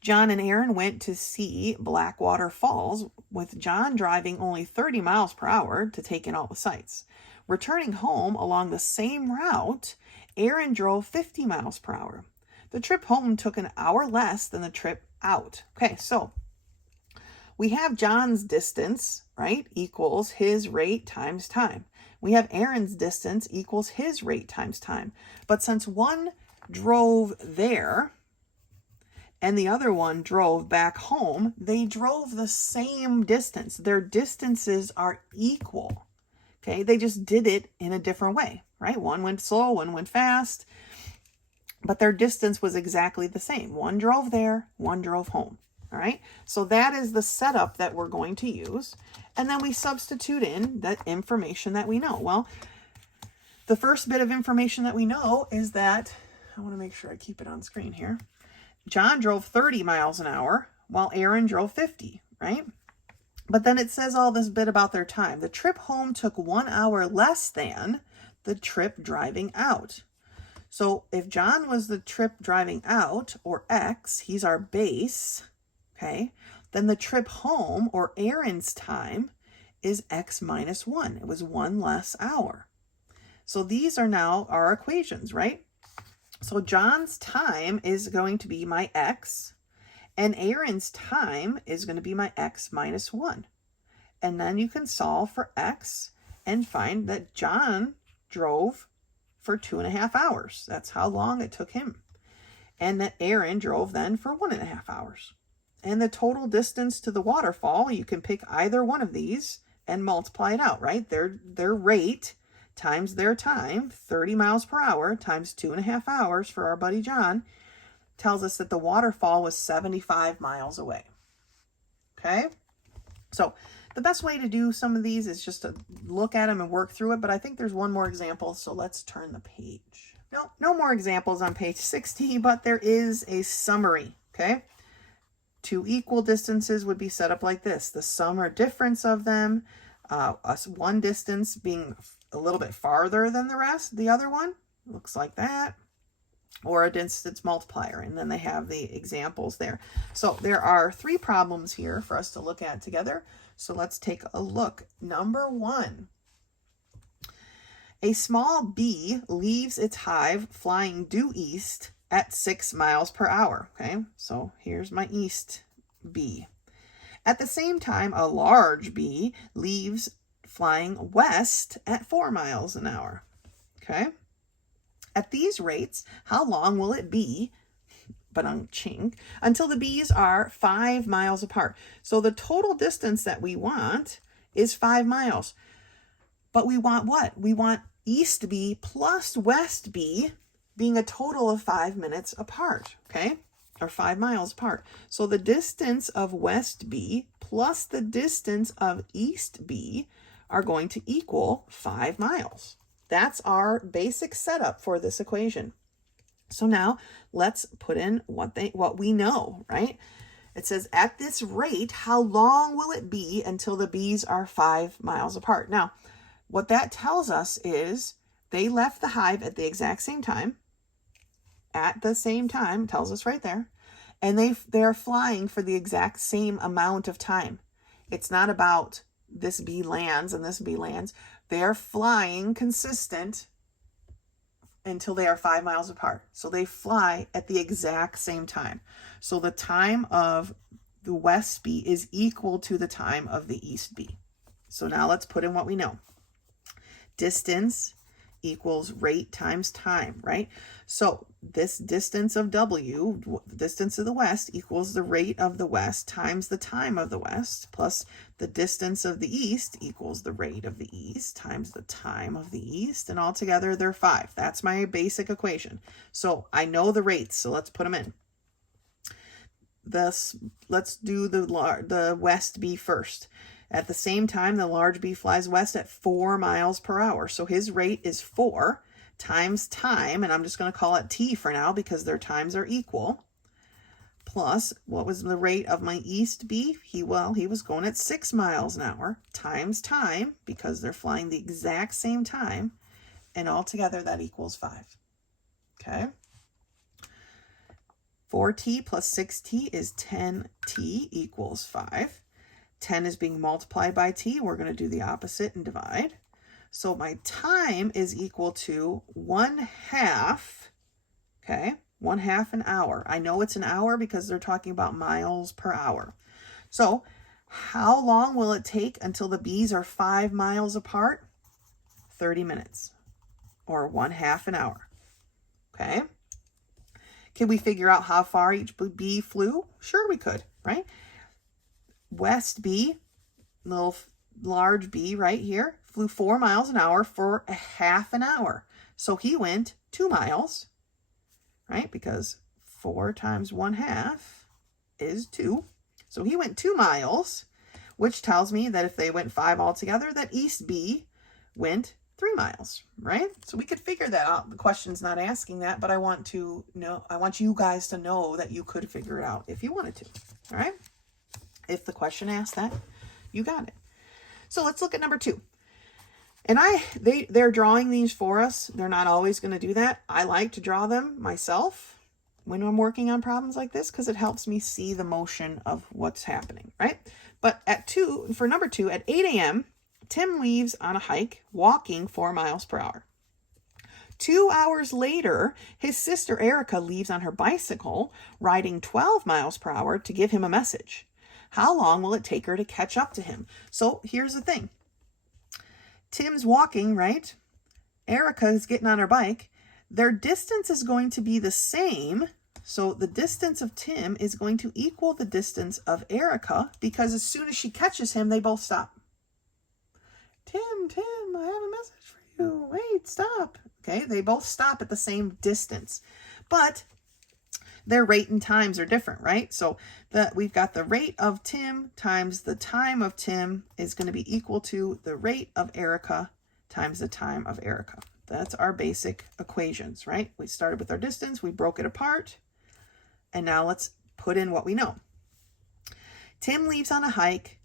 John and Aaron went to see Blackwater Falls, with John driving only 30 miles per hour to take in all the sights. Returning home along the same route, Aaron drove 50 miles per hour. The trip home took an hour less than the trip out. Okay, so we have John's distance, right, equals his rate times time. We have Aaron's distance equals his rate times time. But since one drove there and the other one drove back home, they drove the same distance. Their distances are equal. Okay, they just did it in a different way, right? One went slow, one went fast, but their distance was exactly the same. One drove there, one drove home. All right, so that is the setup that we're going to use. And then we substitute in that information that we know. Well, the first bit of information that we know is that, I want to make sure I keep it on screen here. John drove 30 miles an hour while Aaron drove 50, right? But then it says all this bit about their time. The trip home took 1 hour less than the trip driving out. So if John was the trip driving out, or X, he's our base, okay, then the trip home, or Aaron's time, is X minus 1. It was 1 less hour. So these are now our equations, right? So John's time is going to be my X, and Aaron's time is going to be my X minus 1. And then you can solve for X and find that John drove for 2.5 hours. That's how long it took him. And that Aaron drove then for 1.5 hours. And the total distance to the waterfall, you can pick either one of these and multiply it out, right? Their rate times their time, 30 miles per hour, times 2.5 hours for our buddy John, tells us that the waterfall was 75 miles away. Okay? So the best way to do some of these is just to look at them and work through it, but I think there's one more example, so let's turn the page. No more examples on page 60, but there is a summary, okay? Two equal distances would be set up like this. The sum or difference of them, one distance being a little bit farther than the other one, looks like that, or a distance multiplier, and then they have the examples there. So there are 3 problems here for us to look at together. So let's take a look. Number 1. A small bee leaves its hive flying due east at 6 miles per hour. Okay, so here's my east bee. At the same time, a large bee leaves flying west at 4 miles an hour. Okay, at these rates, how long will it be, until the bees are 5 miles apart? So the total distance that we want is 5 miles. But we want what? We want east bee plus west bee being a total of 5 minutes apart, okay? Or 5 miles apart. So the distance of west bee plus the distance of east bee are going to equal 5 miles. That's our basic setup for this equation. So now let's put in what we know, right? It says, at this rate, how long will it be until the bees are 5 miles apart? Now, what that tells us is they left the hive at the exact same time. At the same time, tells us right there. And they're flying for the exact same amount of time. It's not about this bee lands and this bee lands. They're flying consistent until they are 5 miles apart. So they fly at the exact same time. So the time of the west bee is equal to the time of the east bee. So now let's put in what we know. Distance equals rate times time, right? So this distance of W, the distance of the west, equals the rate of the west times the time of the west, plus the distance of the east equals the rate of the east times the time of the east, and altogether they're 5. That's my basic equation. So I know the rates, so let's put them in. Let's do the west bee first. At the same time, the large bee flies west at 4 miles per hour. So his rate is 4 times time, and I'm just going to call it T for now because their times are equal, plus what was the rate of my east bee? He was going at 6 miles an hour times time because they're flying the exact same time, and altogether that equals 5. Okay. 4t plus 6t is 10t equals 5. 10 is being multiplied by t. We're going to do the opposite and divide. So my time is equal to 1/2, okay, 1/2 an hour. I know it's an hour because they're talking about miles per hour. So how long will it take until the bees are 5 miles apart? 30 minutes, or 1/2 an hour, okay? Can we figure out how far each bee flew? Sure we could, right? West bee, little large bee right here, flew 4 miles an hour for 1/2 an hour. So he went 2 miles, right? Because 4 times 1/2 is 2. So he went 2 miles, which tells me that if they went 5 altogether, that east bee went 3 miles, right? So we could figure that out. The question's not asking that, but I want you guys to know that you could figure it out if you wanted to, all right? If the question asked that, you got it. So let's look at number 2. And they're drawing these for us. They're not always going to do that. I like to draw them myself when I'm working on problems like this because it helps me see the motion of what's happening, right? But for number 2, at 8 a.m., Tim leaves on a hike, walking 4 miles per hour. 2 hours later, his sister Erica leaves on her bicycle, riding 12 miles per hour to give him a message. How long will it take her to catch up to him? So here's the thing. Tim's walking, right? Erica is getting on her bike. Their distance is going to be the same. So the distance of Tim is going to equal the distance of Erica because as soon as she catches him, they both stop. Tim, I have a message for you. Wait, stop. Okay, they both stop at the same distance. But their rate and times are different, right? So we've got the rate of Tim times the time of Tim is going to be equal to the rate of Erica times the time of Erica. That's our basic equations, right? We started with our distance, we broke it apart, and now let's put in what we know. Tim leaves on a hike,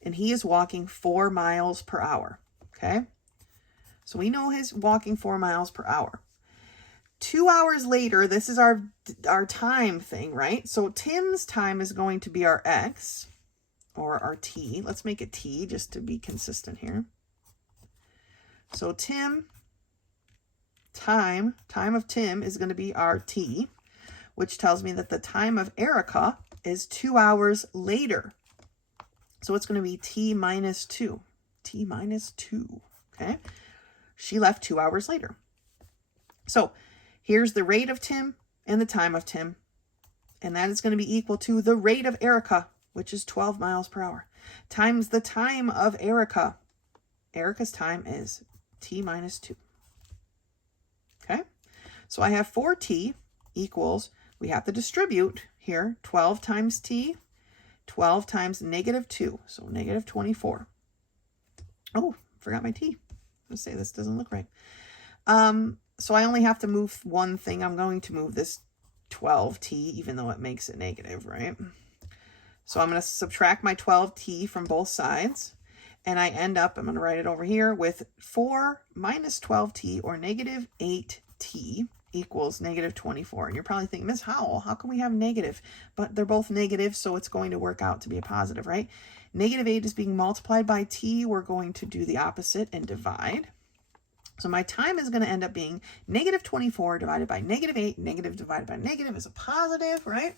and he is walking 4 miles per hour, okay? So we know he's walking 4 miles per hour. 2 hours later, this is our time thing, right? So Tim's time is going to be our x, or our t. Let's make it t just to be consistent here. So time of Tim is going to be our t, which tells me that the time of Erica is 2 hours later. So it's going to be t minus 2. T minus 2, okay? She left 2 hours later. So here's the rate of Tim and the time of Tim, and that is going to be equal to the rate of Erica, which is 12 miles per hour, times the time of Erica. Erica's time is t minus 2. Okay, so I have 4t equals, we have to distribute here, 12 times t, 12 times negative 2, so negative 24. Oh, forgot my t. Let's say this doesn't look right. So I only have to move one thing. I'm going to move this 12t, even though it makes it negative, right? So I'm going to subtract my 12t from both sides. And I end up, I'm going to write it over here, with 4 minus 12t, or negative 8t, equals negative 24. And you're probably thinking, Ms. Howell, how can we have negative? But they're both negative, so it's going to work out to be a positive, right? Negative 8 is being multiplied by t. We're going to do the opposite and divide. So my time is going to end up being negative 24 divided by negative 8. Negative divided by negative is a positive, right?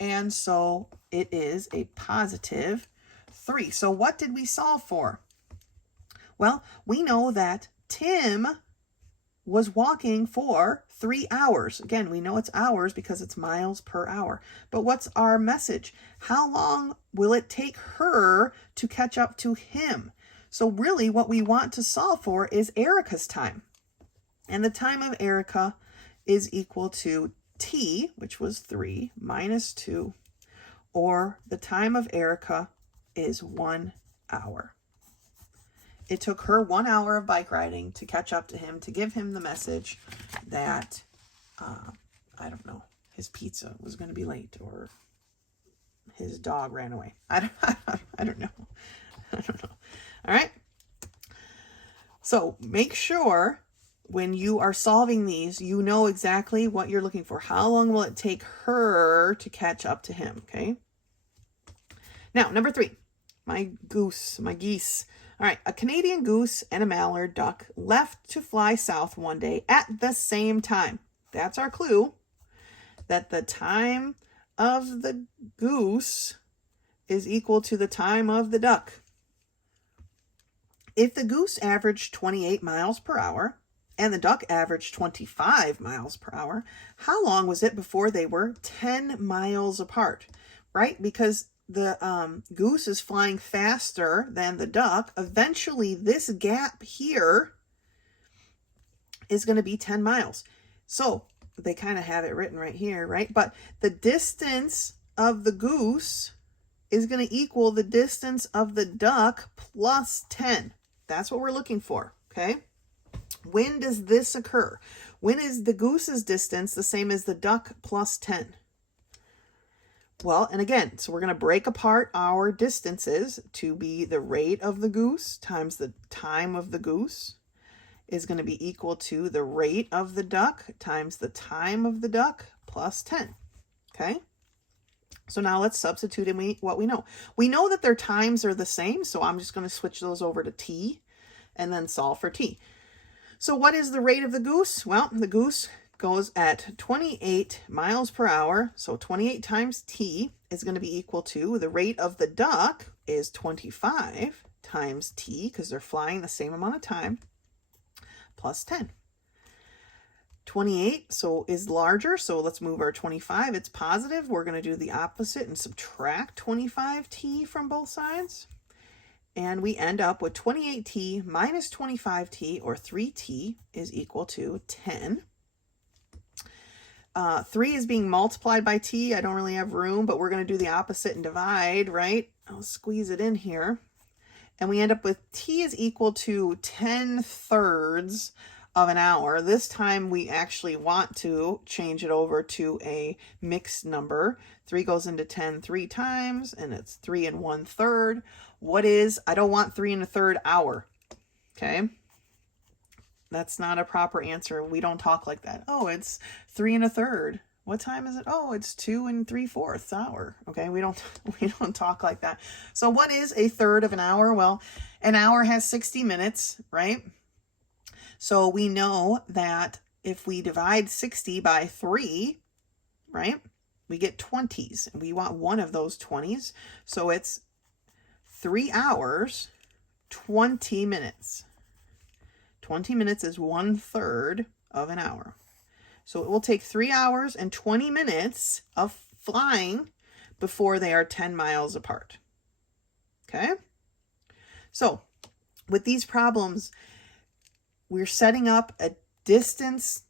And so it is a positive 3. So what did we solve for? Well, we know that Tim was walking for 3 hours. Again, we know it's hours because it's miles per hour. But what's our message? How long will it take her to catch up to him? So really what we want to solve for is Erica's time. And the time of Erica is equal to t, which was 3, minus 2, or the time of Erica is 1 hour. It took her 1 hour of bike riding to catch up to him, to give him the message that, I don't know, his pizza was going to be late or his dog ran away. I don't know. I don't know. All right. So make sure when you are solving these, you know exactly what you're looking for. How long will it take her to catch up to him? Okay. Now, number 3, my geese. All right. A Canadian goose and a mallard duck left to fly south one day at the same time. That's our clue, that the time of the goose is equal to the time of the duck. If the goose averaged 28 miles per hour and the duck averaged 25 miles per hour, how long was it before they were 10 miles apart, right? Because the goose is flying faster than the duck. Eventually, this gap here is going to be 10 miles. So they kind of have it written right here, right? But the distance of the goose is going to equal the distance of the duck plus 10. That's what we're looking for, okay? When does this occur? When is the goose's distance the same as the duck plus 10? Well, and again, so we're going to break apart our distances to be the rate of the goose times the time of the goose is going to be equal to the rate of the duck times the time of the duck plus 10, okay? So now let's substitute in what we know. We know that their times are the same, so I'm just going to switch those over to t and then solve for t. So what is the rate of the goose? Well, the goose goes at 28 miles per hour, so 28 times t is going to be equal to the rate of the duck is 25 times t, because they're flying the same amount of time, plus 10. 28 is larger, so let's move our 25. It's positive. We're going to do the opposite and subtract 25t from both sides. And we end up with 28t minus 25t, or 3t, is equal to 10. 3 is being multiplied by t. I don't really have room, but we're going to do the opposite and divide, right? I'll squeeze it in here. And we end up with t is equal to 10/3 of an hour. This time we actually want to change it over to a mixed number. 3 goes into 10 3 times, and it's 3 1/3. I don't want 3 1/3 hour. Okay. That's not a proper answer. We don't talk like that. Oh, it's 3 1/3. What time is it? Oh, it's 2 3/4 hour. Okay. We don't talk like that. So what is a third of an hour? Well, an hour has 60 minutes, right? So we know that if we divide 60 by 3, right, we get 20s, and we want one of those 20s. So it's 3 hours, 20 minutes. 20 minutes is 1/3 of an hour. So it will take 3 hours and 20 minutes of flying before they are 10 miles apart. Okay? So with these problems, we're setting up a distance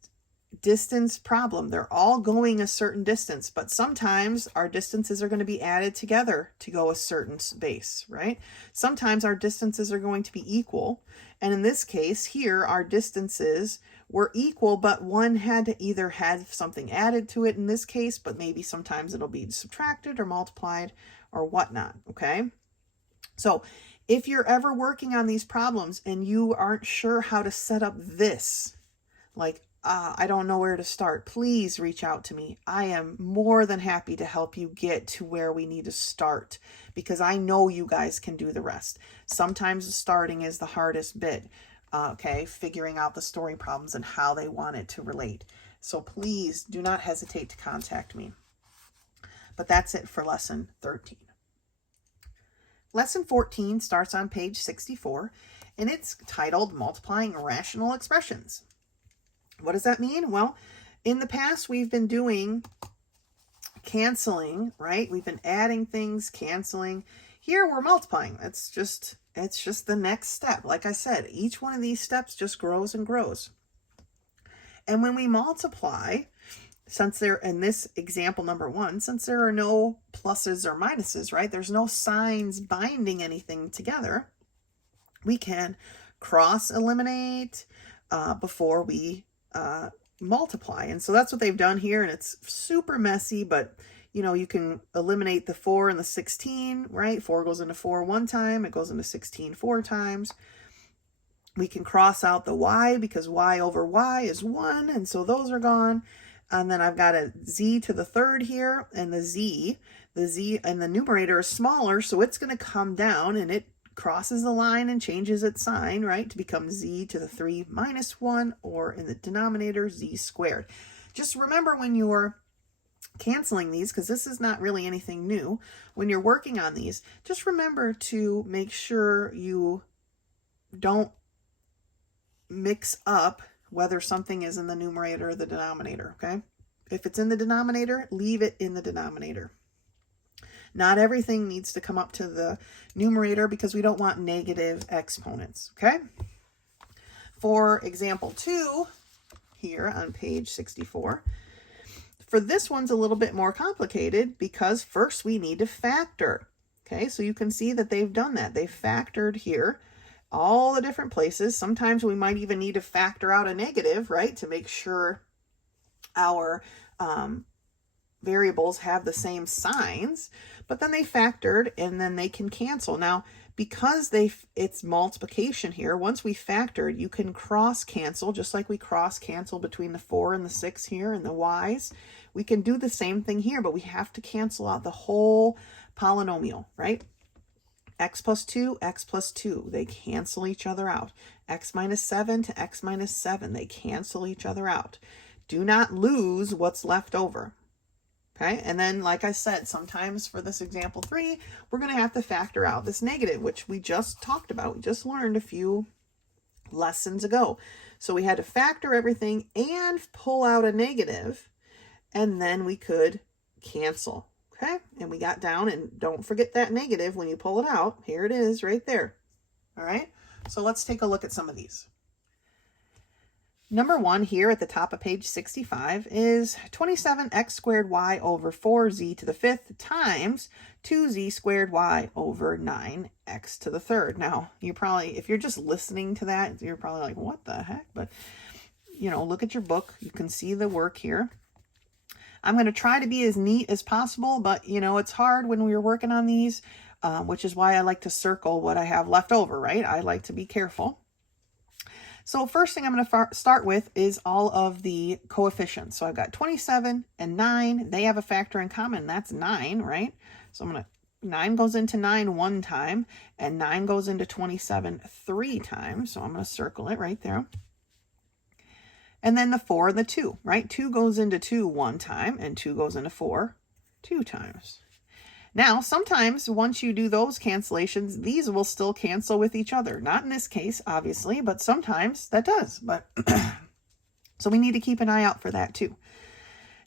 problem. They're all going a certain distance, but sometimes our distances are going to be added together to go a certain base, right? Sometimes our distances are going to be equal. And in this case here, our distances were equal, but one had to either have something added to it in this case, but maybe sometimes it'll be subtracted or multiplied or whatnot, okay? So if you're ever working on these problems and you aren't sure how to set up this, like, I don't know where to start, please reach out to me. I am more than happy to help you get to where we need to start, because I know you guys can do the rest. Sometimes starting is the hardest bit. okay, figuring out the story problems and how they want it to relate. So please do not hesitate to contact me. But that's it for lesson 13. Lesson 14 starts on page 64, and it's titled Multiplying Rational Expressions. What does that mean? Well, in the past, we've been doing canceling, right? We've been adding things, canceling. Here, we're multiplying. It's just the next step. Like I said, each one of these steps just grows and grows. And when we multiply, since there, in this example number 1, since there are no pluses or minuses, right? There's no signs binding anything together. We can cross eliminate before we multiply. And so that's what they've done here. And it's super messy, but you know, you can eliminate the 4 and the 16, right? 4 goes into 4 one time. It goes into 16 4 times. We can cross out the y because y over y is 1. And so those are gone. And then I've got a z to the third here, and the z and the numerator is smaller, so it's going to come down, and it crosses the line and changes its sign, right, to become z to the 3 minus 1, or in the denominator, z squared. Just remember when you're canceling these, because this is not really anything new, when you're working on these, just remember to make sure you don't mix up whether something is in the numerator or the denominator, okay? If it's in the denominator, leave it in the denominator. Not everything needs to come up to the numerator because we don't want negative exponents, okay? For example 2, here on page 64, for this one's a little bit more complicated because first we need to factor, okay? So you can see that they've done that. They've factored here all the different places. Sometimes we might even need to factor out a negative, right, to make sure our variables have the same signs. But then they factored, and then they can cancel. Now, because it's multiplication here, once we factored, you can cross cancel, just like we cross cancel between the 4 and the 6 here and the y's. We can do the same thing here, but we have to cancel out the whole polynomial, right? X plus 2, X plus 2, they cancel each other out. X minus 7 to X minus 7, they cancel each other out. Do not lose what's left over. Okay, and then like I said, sometimes for this example 3, we're going to have to factor out this negative, which we just talked about. We just learned a few lessons ago. So we had to factor everything and pull out a negative, and then we could cancel. Okay, and we got down, and don't forget that negative when you pull it out. Here it is right there. All right, so let's take a look at some of these. Number 1 here at the top of page 65 is 27x squared y over 4z to the 5th times 2z squared y over 9x to the 3rd. Now, you probably, if you're just listening to that, you're probably like, what the heck? But, you know, look at your book. You can see the work here. I'm going to try to be as neat as possible, but, you know, it's hard when we're working on these, which is why I like to circle what I have left over, right? I like to be careful. So first thing I'm going to start with is all of the coefficients. So I've got 27 and 9. They have a factor in common. That's 9, right? So 9 goes into 9 one time, and 9 goes into 27 3 times. So I'm going to circle it right there. And then the 4 and the 2, right? 2 goes into 2 one time, and 2 goes into 4 2 times. Now, sometimes once you do those cancellations, these will still cancel with each other. Not in this case, obviously, but sometimes that does. But so we need to keep an eye out for that too.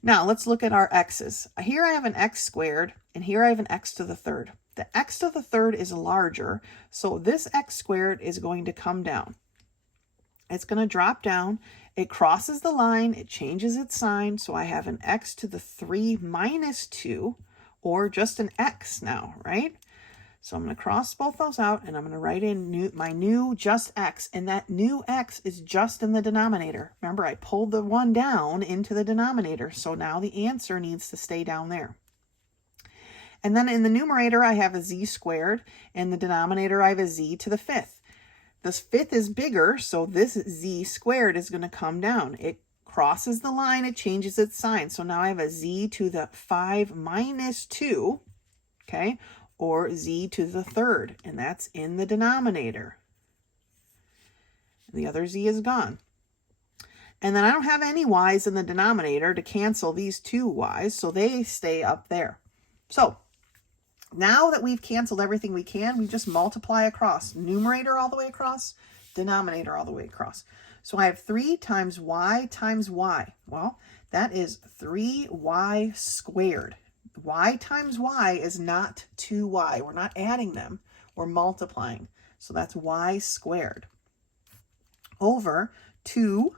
Now, let's look at our x's. Here I have an x squared, and here I have an x to the 3rd. The x to the 3rd is larger, so this x squared is going to come down. It's going to drop down. It crosses the line. It changes its sign. So I have an x to the 3 minus 2, or just an x now, right? So I'm going to cross both those out, and I'm going to write in my new just x, and that new x is just in the denominator. Remember, I pulled the 1 down into the denominator, so now the answer needs to stay down there. And then in the numerator, I have a z squared. In the denominator, I have a z to the 5th. This 5th is bigger, so this z squared is going to come down. It crosses the line, it changes its sign. So now I have a z to the 5 minus 2, okay, or z to the 3rd, and that's in the denominator. The other z is gone. And then I don't have any y's in the denominator to cancel these two y's, so they stay up there. So now that we've canceled everything we can, we just multiply across. Numerator all the way across, denominator all the way across. So I have 3 times y times y. Well, that is 3y squared. Y times y is not 2y. We're not adding them. We're multiplying. So that's y squared over 2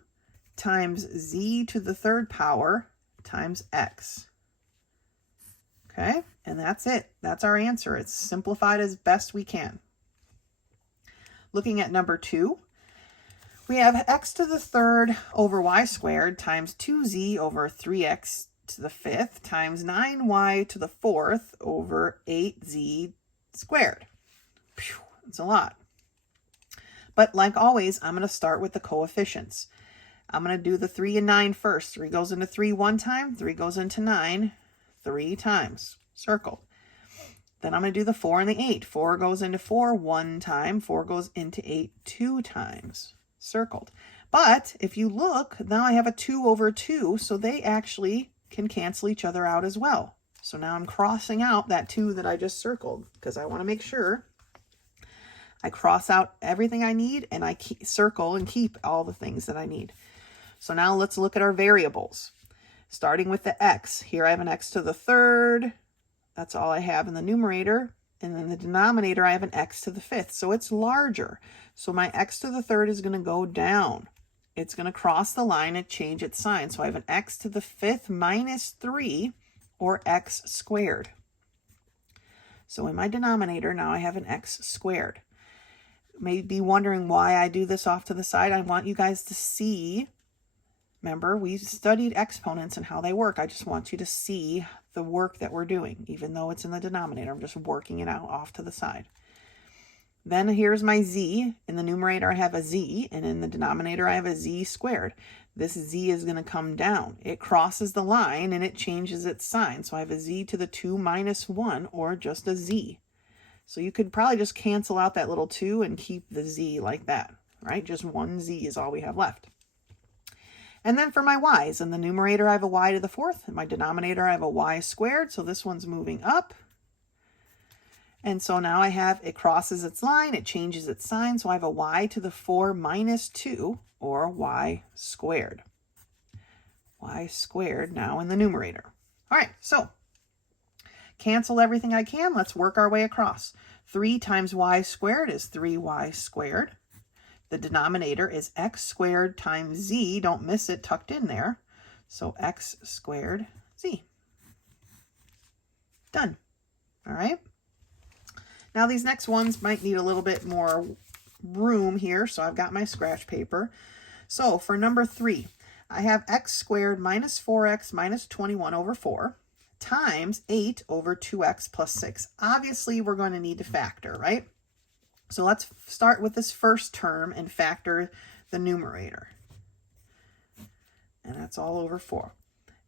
times z to the third power times x. Okay, and that's it. That's our answer. It's simplified as best we can. Looking at number 2, we have x to the third over y squared times 2z over 3x to the fifth times 9y to the fourth over 8z squared. Phew, it's a lot. But like always, I'm going to start with the coefficients. I'm going to do the 3 and 9 first. 3 goes into 3 one time, 3 goes into 9 3 times, circled. Then I'm going to do the 4 and the 8. 4 goes into 4 one time, 4 goes into 8 2 times, circled. But if you look, now I have a 2 over 2, so they actually can cancel each other out as well. So now I'm crossing out that 2 that I just circled because I want to make sure I cross out everything I need and I circle and keep all the things that I need. So now let's look at our variables. Starting with the x. Here I have an x to the third. That's all I have in the numerator. And then the denominator, I have an x to the fifth. So it's larger. So my x to the third is going to go down. It's going to cross the line and change its sign. So I have an x to the fifth minus 3, or x squared. So in my denominator, now I have an x squared. You may be wondering why I do this off to the side. I want you guys to see. Remember, we studied exponents and how they work. I just want you to see the work that we're doing, even though it's in the denominator. I'm just working it out off to the side. Then here's my z. In the numerator, I have a z, and in the denominator, I have a z squared. This z is going to come down. It crosses the line, and it changes its sign. So I have a z to the 2 minus 1, or just a z. So you could probably just cancel out that little 2 and keep the z like that, right? Just one z is all we have left. And then for my y's, in the numerator, I have a y to the fourth. In my denominator, I have a y squared. So this one's moving up. And so now I have, it crosses its line, it changes its sign. So I have a y to the 4 minus 2, or y squared. Y squared now in the numerator. All right, so cancel everything I can. Let's work our way across. 3 times y squared is 3y squared. The denominator is x squared times z. Don't miss it, tucked in there. So x squared z. Done. All right. Now these next ones might need a little bit more room here. So I've got my scratch paper. So for number 3, I have x squared minus 4x minus 21 over 4 times 8 over 2x plus 6. Obviously, we're going to need to factor, right? So let's start with this first term and factor the numerator. And that's all over 4.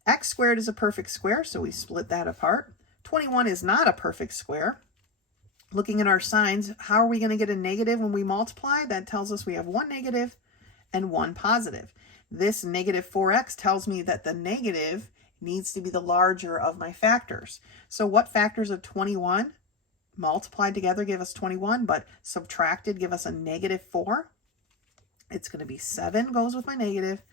X squared is a perfect square, so we split that apart. 21 is not a perfect square. Looking at our signs, how are we going to get a negative when we multiply? That tells us we have one negative and one positive. This negative 4x tells me that the negative needs to be the larger of my factors. So what factors of 21 multiplied together give us 21, but subtracted give us a negative 4? It's going to be 7 goes with my negative,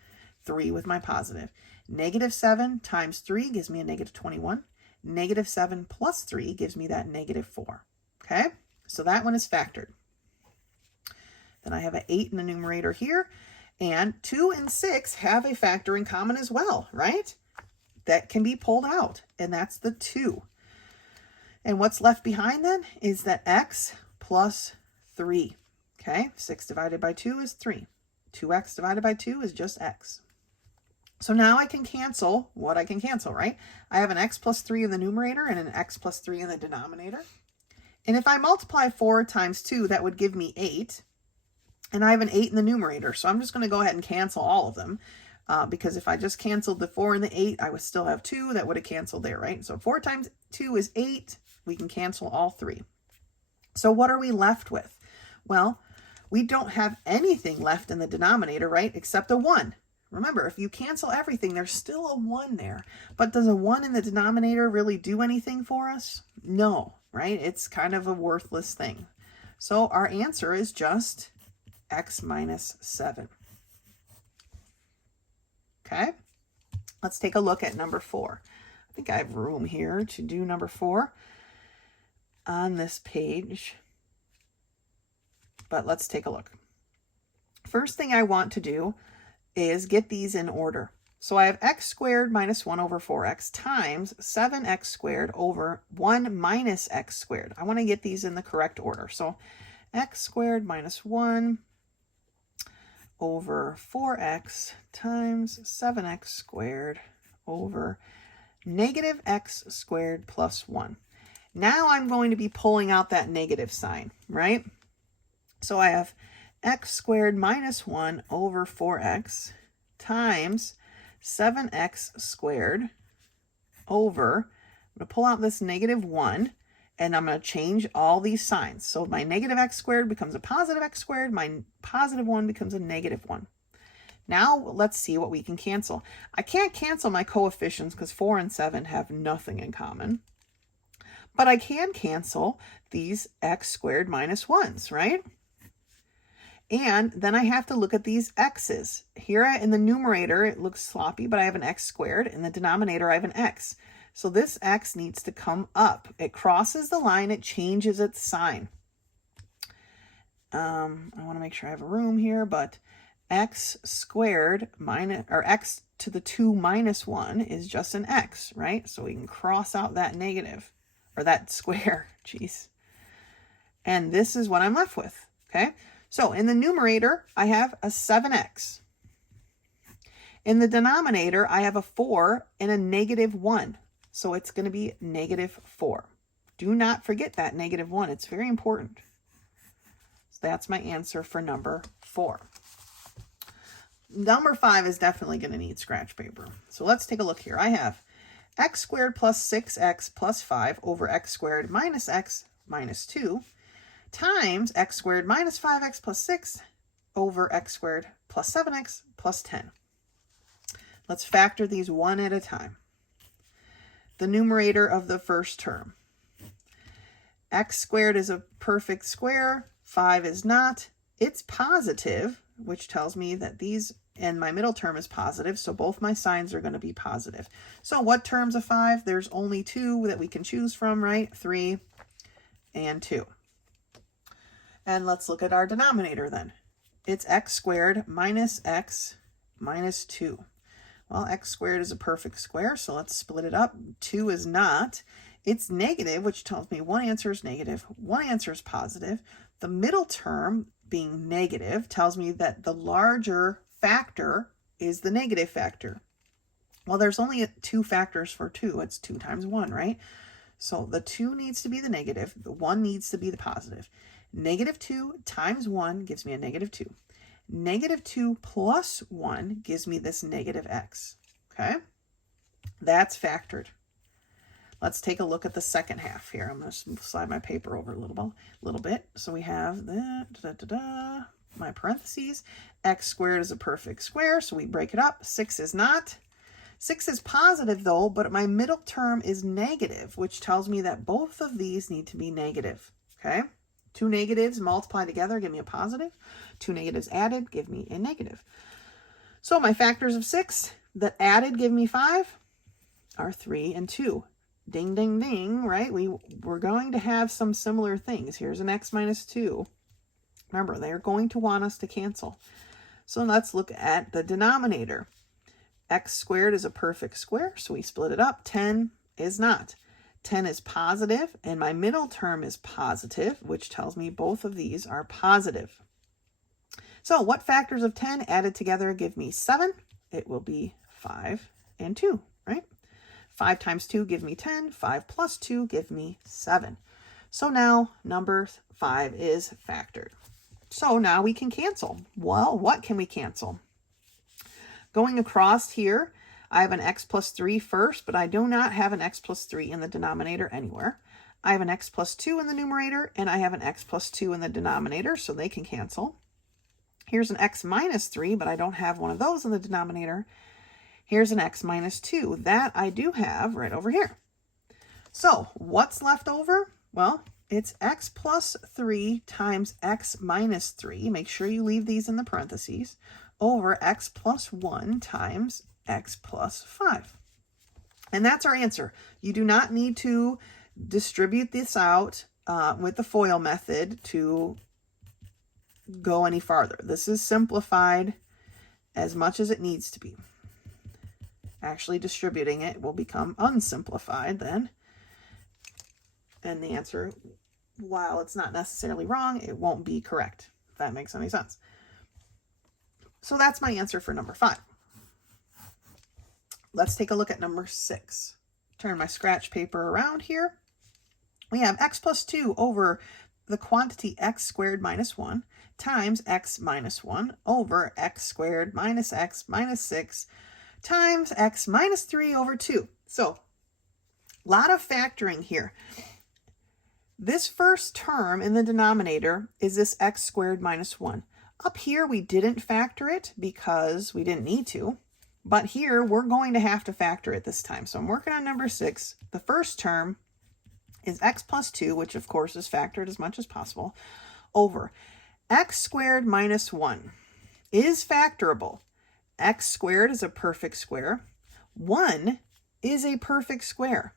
3 with my positive. Negative 7 times 3 gives me a negative 21. Negative 7 plus 3 gives me that negative 4. Okay, so that one is factored. Then I have an 8 in the numerator here, and 2 and 6 have a factor in common as well, right? That can be pulled out, and that's the 2. And what's left behind then is that x plus 3. Okay, 6 divided by 2 is 3. 2x divided by 2 is just x. So now I can cancel what I can cancel, right? I have an x plus 3 in the numerator and an x plus 3 in the denominator. And if I multiply 4 times 2, that would give me 8. And I have an 8 in the numerator, so I'm just going to go ahead and cancel all of them. Because if I just canceled the 4 and the 8, I would still have 2. That would have canceled there, right? So 4 times 2 is 8. We can cancel all 3. So what are we left with? Well, we don't have anything left in the denominator, right, except a 1. Remember, if you cancel everything, there's still a 1 there. But does a 1 in the denominator really do anything for us? No, right? It's kind of a worthless thing. So our answer is just x minus 7. Okay, let's take a look at number 4. I think I have room here to do number 4 on this page. But let's take a look. First thing I want to do is get these in order. So I have x squared minus 1 over 4x times 7x squared over 1 minus x squared. I want to get these in the correct order. So x squared minus 1 over 4x times 7x squared over negative x squared plus 1. Now I'm going to be pulling out that negative sign, right? So I have x squared minus 1 over 4x times 7x squared over, I'm going to pull out this negative 1, and I'm going to change all these signs. So my negative x squared becomes a positive x squared, my positive 1 becomes a negative 1. Now let's see what we can cancel. I can't cancel my coefficients because 4 and 7 have nothing in common. But I can cancel these x squared minus 1s, right? And then I have to look at these x's. Here in the numerator, it looks sloppy, but I have an x squared. In the denominator, I have an x. So this x needs to come up. It crosses the line, it changes its sign. I want to make sure I have a room here, but x squared minus, or x to the 2 minus 1 is just an x, right? So we can cross out that negative, or that square, jeez. And this is what I'm left with, okay? So in the numerator, I have a 7x. In the denominator, I have a 4 and a negative 1. So it's going to be negative 4. Do not forget that negative 1. It's very important. So that's my answer for number 4. Number 5 is definitely going to need scratch paper. So let's take a look here. I have x squared plus 6x plus 5 over x squared minus x minus 2 times x squared minus 5x plus 6 over x squared plus 7x plus 10. Let's factor these one at a time. The numerator of the first term. X squared is a perfect square. 5 is not. It's positive, which tells me that these, and my middle term is positive, so both my signs are going to be positive. So what terms of 5? There's only 2 that we can choose from, right? 3 and 2. And let's look at our denominator then. It's x squared minus x minus 2. Well, x squared is a perfect square, so let's split it up. 2 is not. It's negative, which tells me one answer is negative, one answer is positive. The middle term, being negative, tells me that the larger factor is the negative factor. Well, there's only 2 factors for 2. It's 2 times 1, right? So the 2 needs to be the negative. The 1 needs to be the positive. Negative 2 times 1 gives me a negative 2. Negative 2 plus 1 gives me this negative x. Okay? That's factored. Let's take a look at the second half here. I'm going to slide my paper over a little bit. So we have that, my parentheses. X squared is a perfect square, so we break it up. 6 is not. 6 is positive, though, but my middle term is negative, which tells me that both of these need to be negative. Okay? 2 negatives multiplied together give me a positive. 2 negatives added give me a negative. So my factors of 6 that added give me 5 are 3 and 2. Ding, ding, ding, right? We're going to have some similar things. Here's an x minus 2. Remember, they're going to want us to cancel. So let's look at the denominator. X squared is a perfect square, so we split it up. 10 is not. 10 is positive, and my middle term is positive, which tells me both of these are positive. So what factors of 10 added together give me 7? It will be 5 and 2, right? 5 times 2 give me 10. 5 plus 2 give me 7. So now number 5 is factored. So now we can cancel. Well, what can we cancel? Going across here, I have an x plus 3 first, but I do not have an x plus 3 in the denominator anywhere. I have an x plus 2 in the numerator, and I have an x plus 2 in the denominator, so they can cancel. Here's an x minus 3, but I don't have one of those in the denominator. Here's an x minus 2. That I do have right over here. So what's left over? Well, it's x plus 3 times x minus 3. Make sure you leave these in the parentheses, over x plus 1 times x plus 5. And that's our answer. You do not need to distribute this out with the FOIL method to go any farther. This is simplified as much as it needs to be. Actually distributing it will become unsimplified then. And the answer, while it's not necessarily wrong, it won't be correct, if that makes any sense. So that's my answer for number 5. Let's take a look at number 6. Turn my scratch paper around here. We have x plus 2 over the quantity x squared minus 1 times x minus 1 over x squared minus x minus 6 times x minus 3 over 2. So, a lot of factoring here. This first term in the denominator is this x squared minus 1. Up here, we didn't factor it because we didn't need to. But here, we're going to have to factor it this time. So I'm working on number 6. The first term is x plus 2, which of course is factored as much as possible, over x squared minus 1 is factorable. X squared is a perfect square. 1 is a perfect square.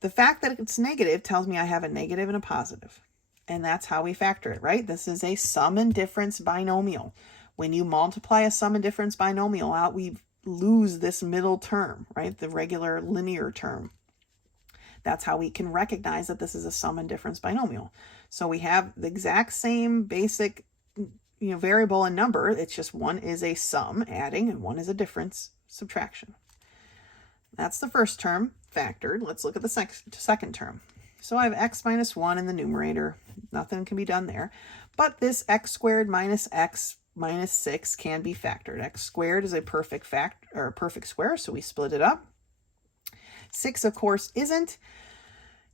The fact that it's negative tells me I have a negative and a positive. And that's how we factor it, right? This is a sum and difference binomial. When you multiply a sum and difference binomial out, we lose this middle term, right? The regular linear term. That's how we can recognize that this is a sum and difference binomial. So we have the exact same basic, variable and number. It's just one is a sum, adding, and one is a difference, subtraction. That's the first term, factored. Let's look at the second term. So I have x minus 1 in the numerator. Nothing can be done there. But this x squared minus x minus 6 can be factored. X squared is a perfect square, so we split it up. 6, of course, isn't.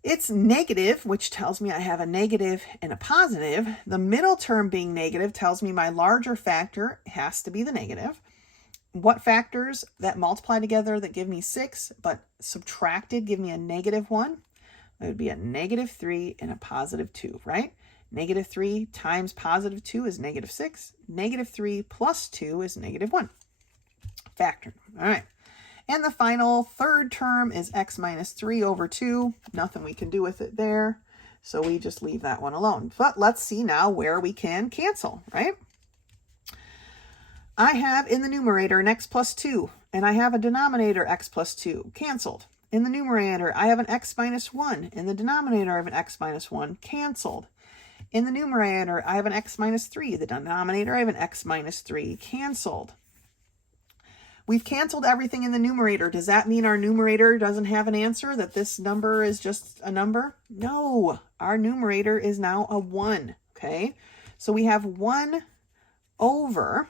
It's negative, which tells me I have a negative and a positive. The middle term being negative tells me my larger factor has to be the negative. What factors that multiply together that give me 6, but subtracted give me a negative 1? It would be a negative 3 and a positive 2, right? Negative 3 times positive 2 is negative 6. Negative 3 plus 2 is negative 1. Factored. All right. And the final third term is x minus 3 over 2. Nothing we can do with it there. So we just leave that one alone. But let's see now where we can cancel, right? I have in the numerator an x plus 2. And I have a denominator x plus 2. Canceled. In the numerator, I have an x minus 1. In the denominator, I have an x minus 1. Canceled. In the numerator, I have an x minus 3. The denominator, I have an x minus 3. Canceled. We've canceled everything in the numerator. Does that mean our numerator doesn't have an answer, that this number is just a number? No, our numerator is now a 1, okay? So we have 1 over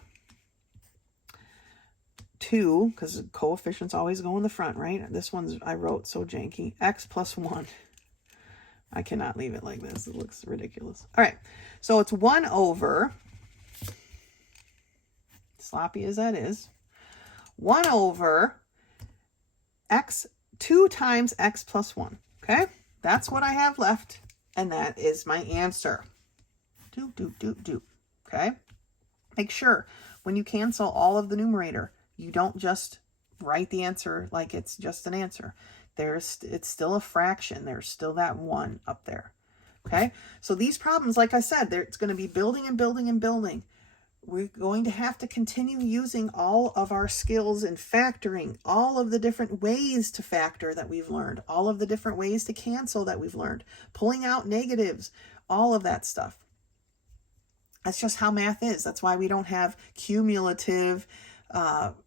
2, because coefficients always go in the front, right? This one's, I wrote so janky, x plus 1. I cannot leave it like this. It looks ridiculous. All right, so it's 1 over, sloppy as that is, 1 over x, 2 times x plus 1, okay? That's what I have left, and that is my answer. Okay? Make sure when you cancel all of the numerator, you don't just write the answer like it's just an answer. It's still a fraction. There's still that 1 up there, okay? So these problems, like I said, it's going to be building and building and building. We're going to have to continue using all of our skills in factoring, all of the different ways to factor that we've learned, all of the different ways to cancel that we've learned, pulling out negatives, all of that stuff. That's just how math is. That's why we don't have cumulative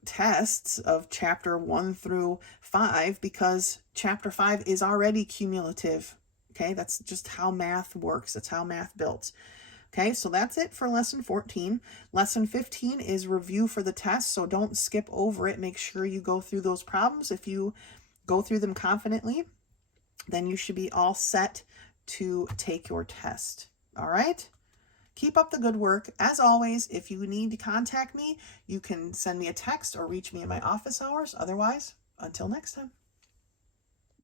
tests of chapter 1 through 5, because chapter 5 is already cumulative. Okay, that's just how math works. That's how math builds. Okay, so that's it for lesson 14. Lesson 15 is review for the test, so don't skip over it. Make sure you go through those problems. If you go through them confidently, then you should be all set to take your test. All right? Keep up the good work. As always, if you need to contact me, you can send me a text or reach me in my office hours. Otherwise, until next time.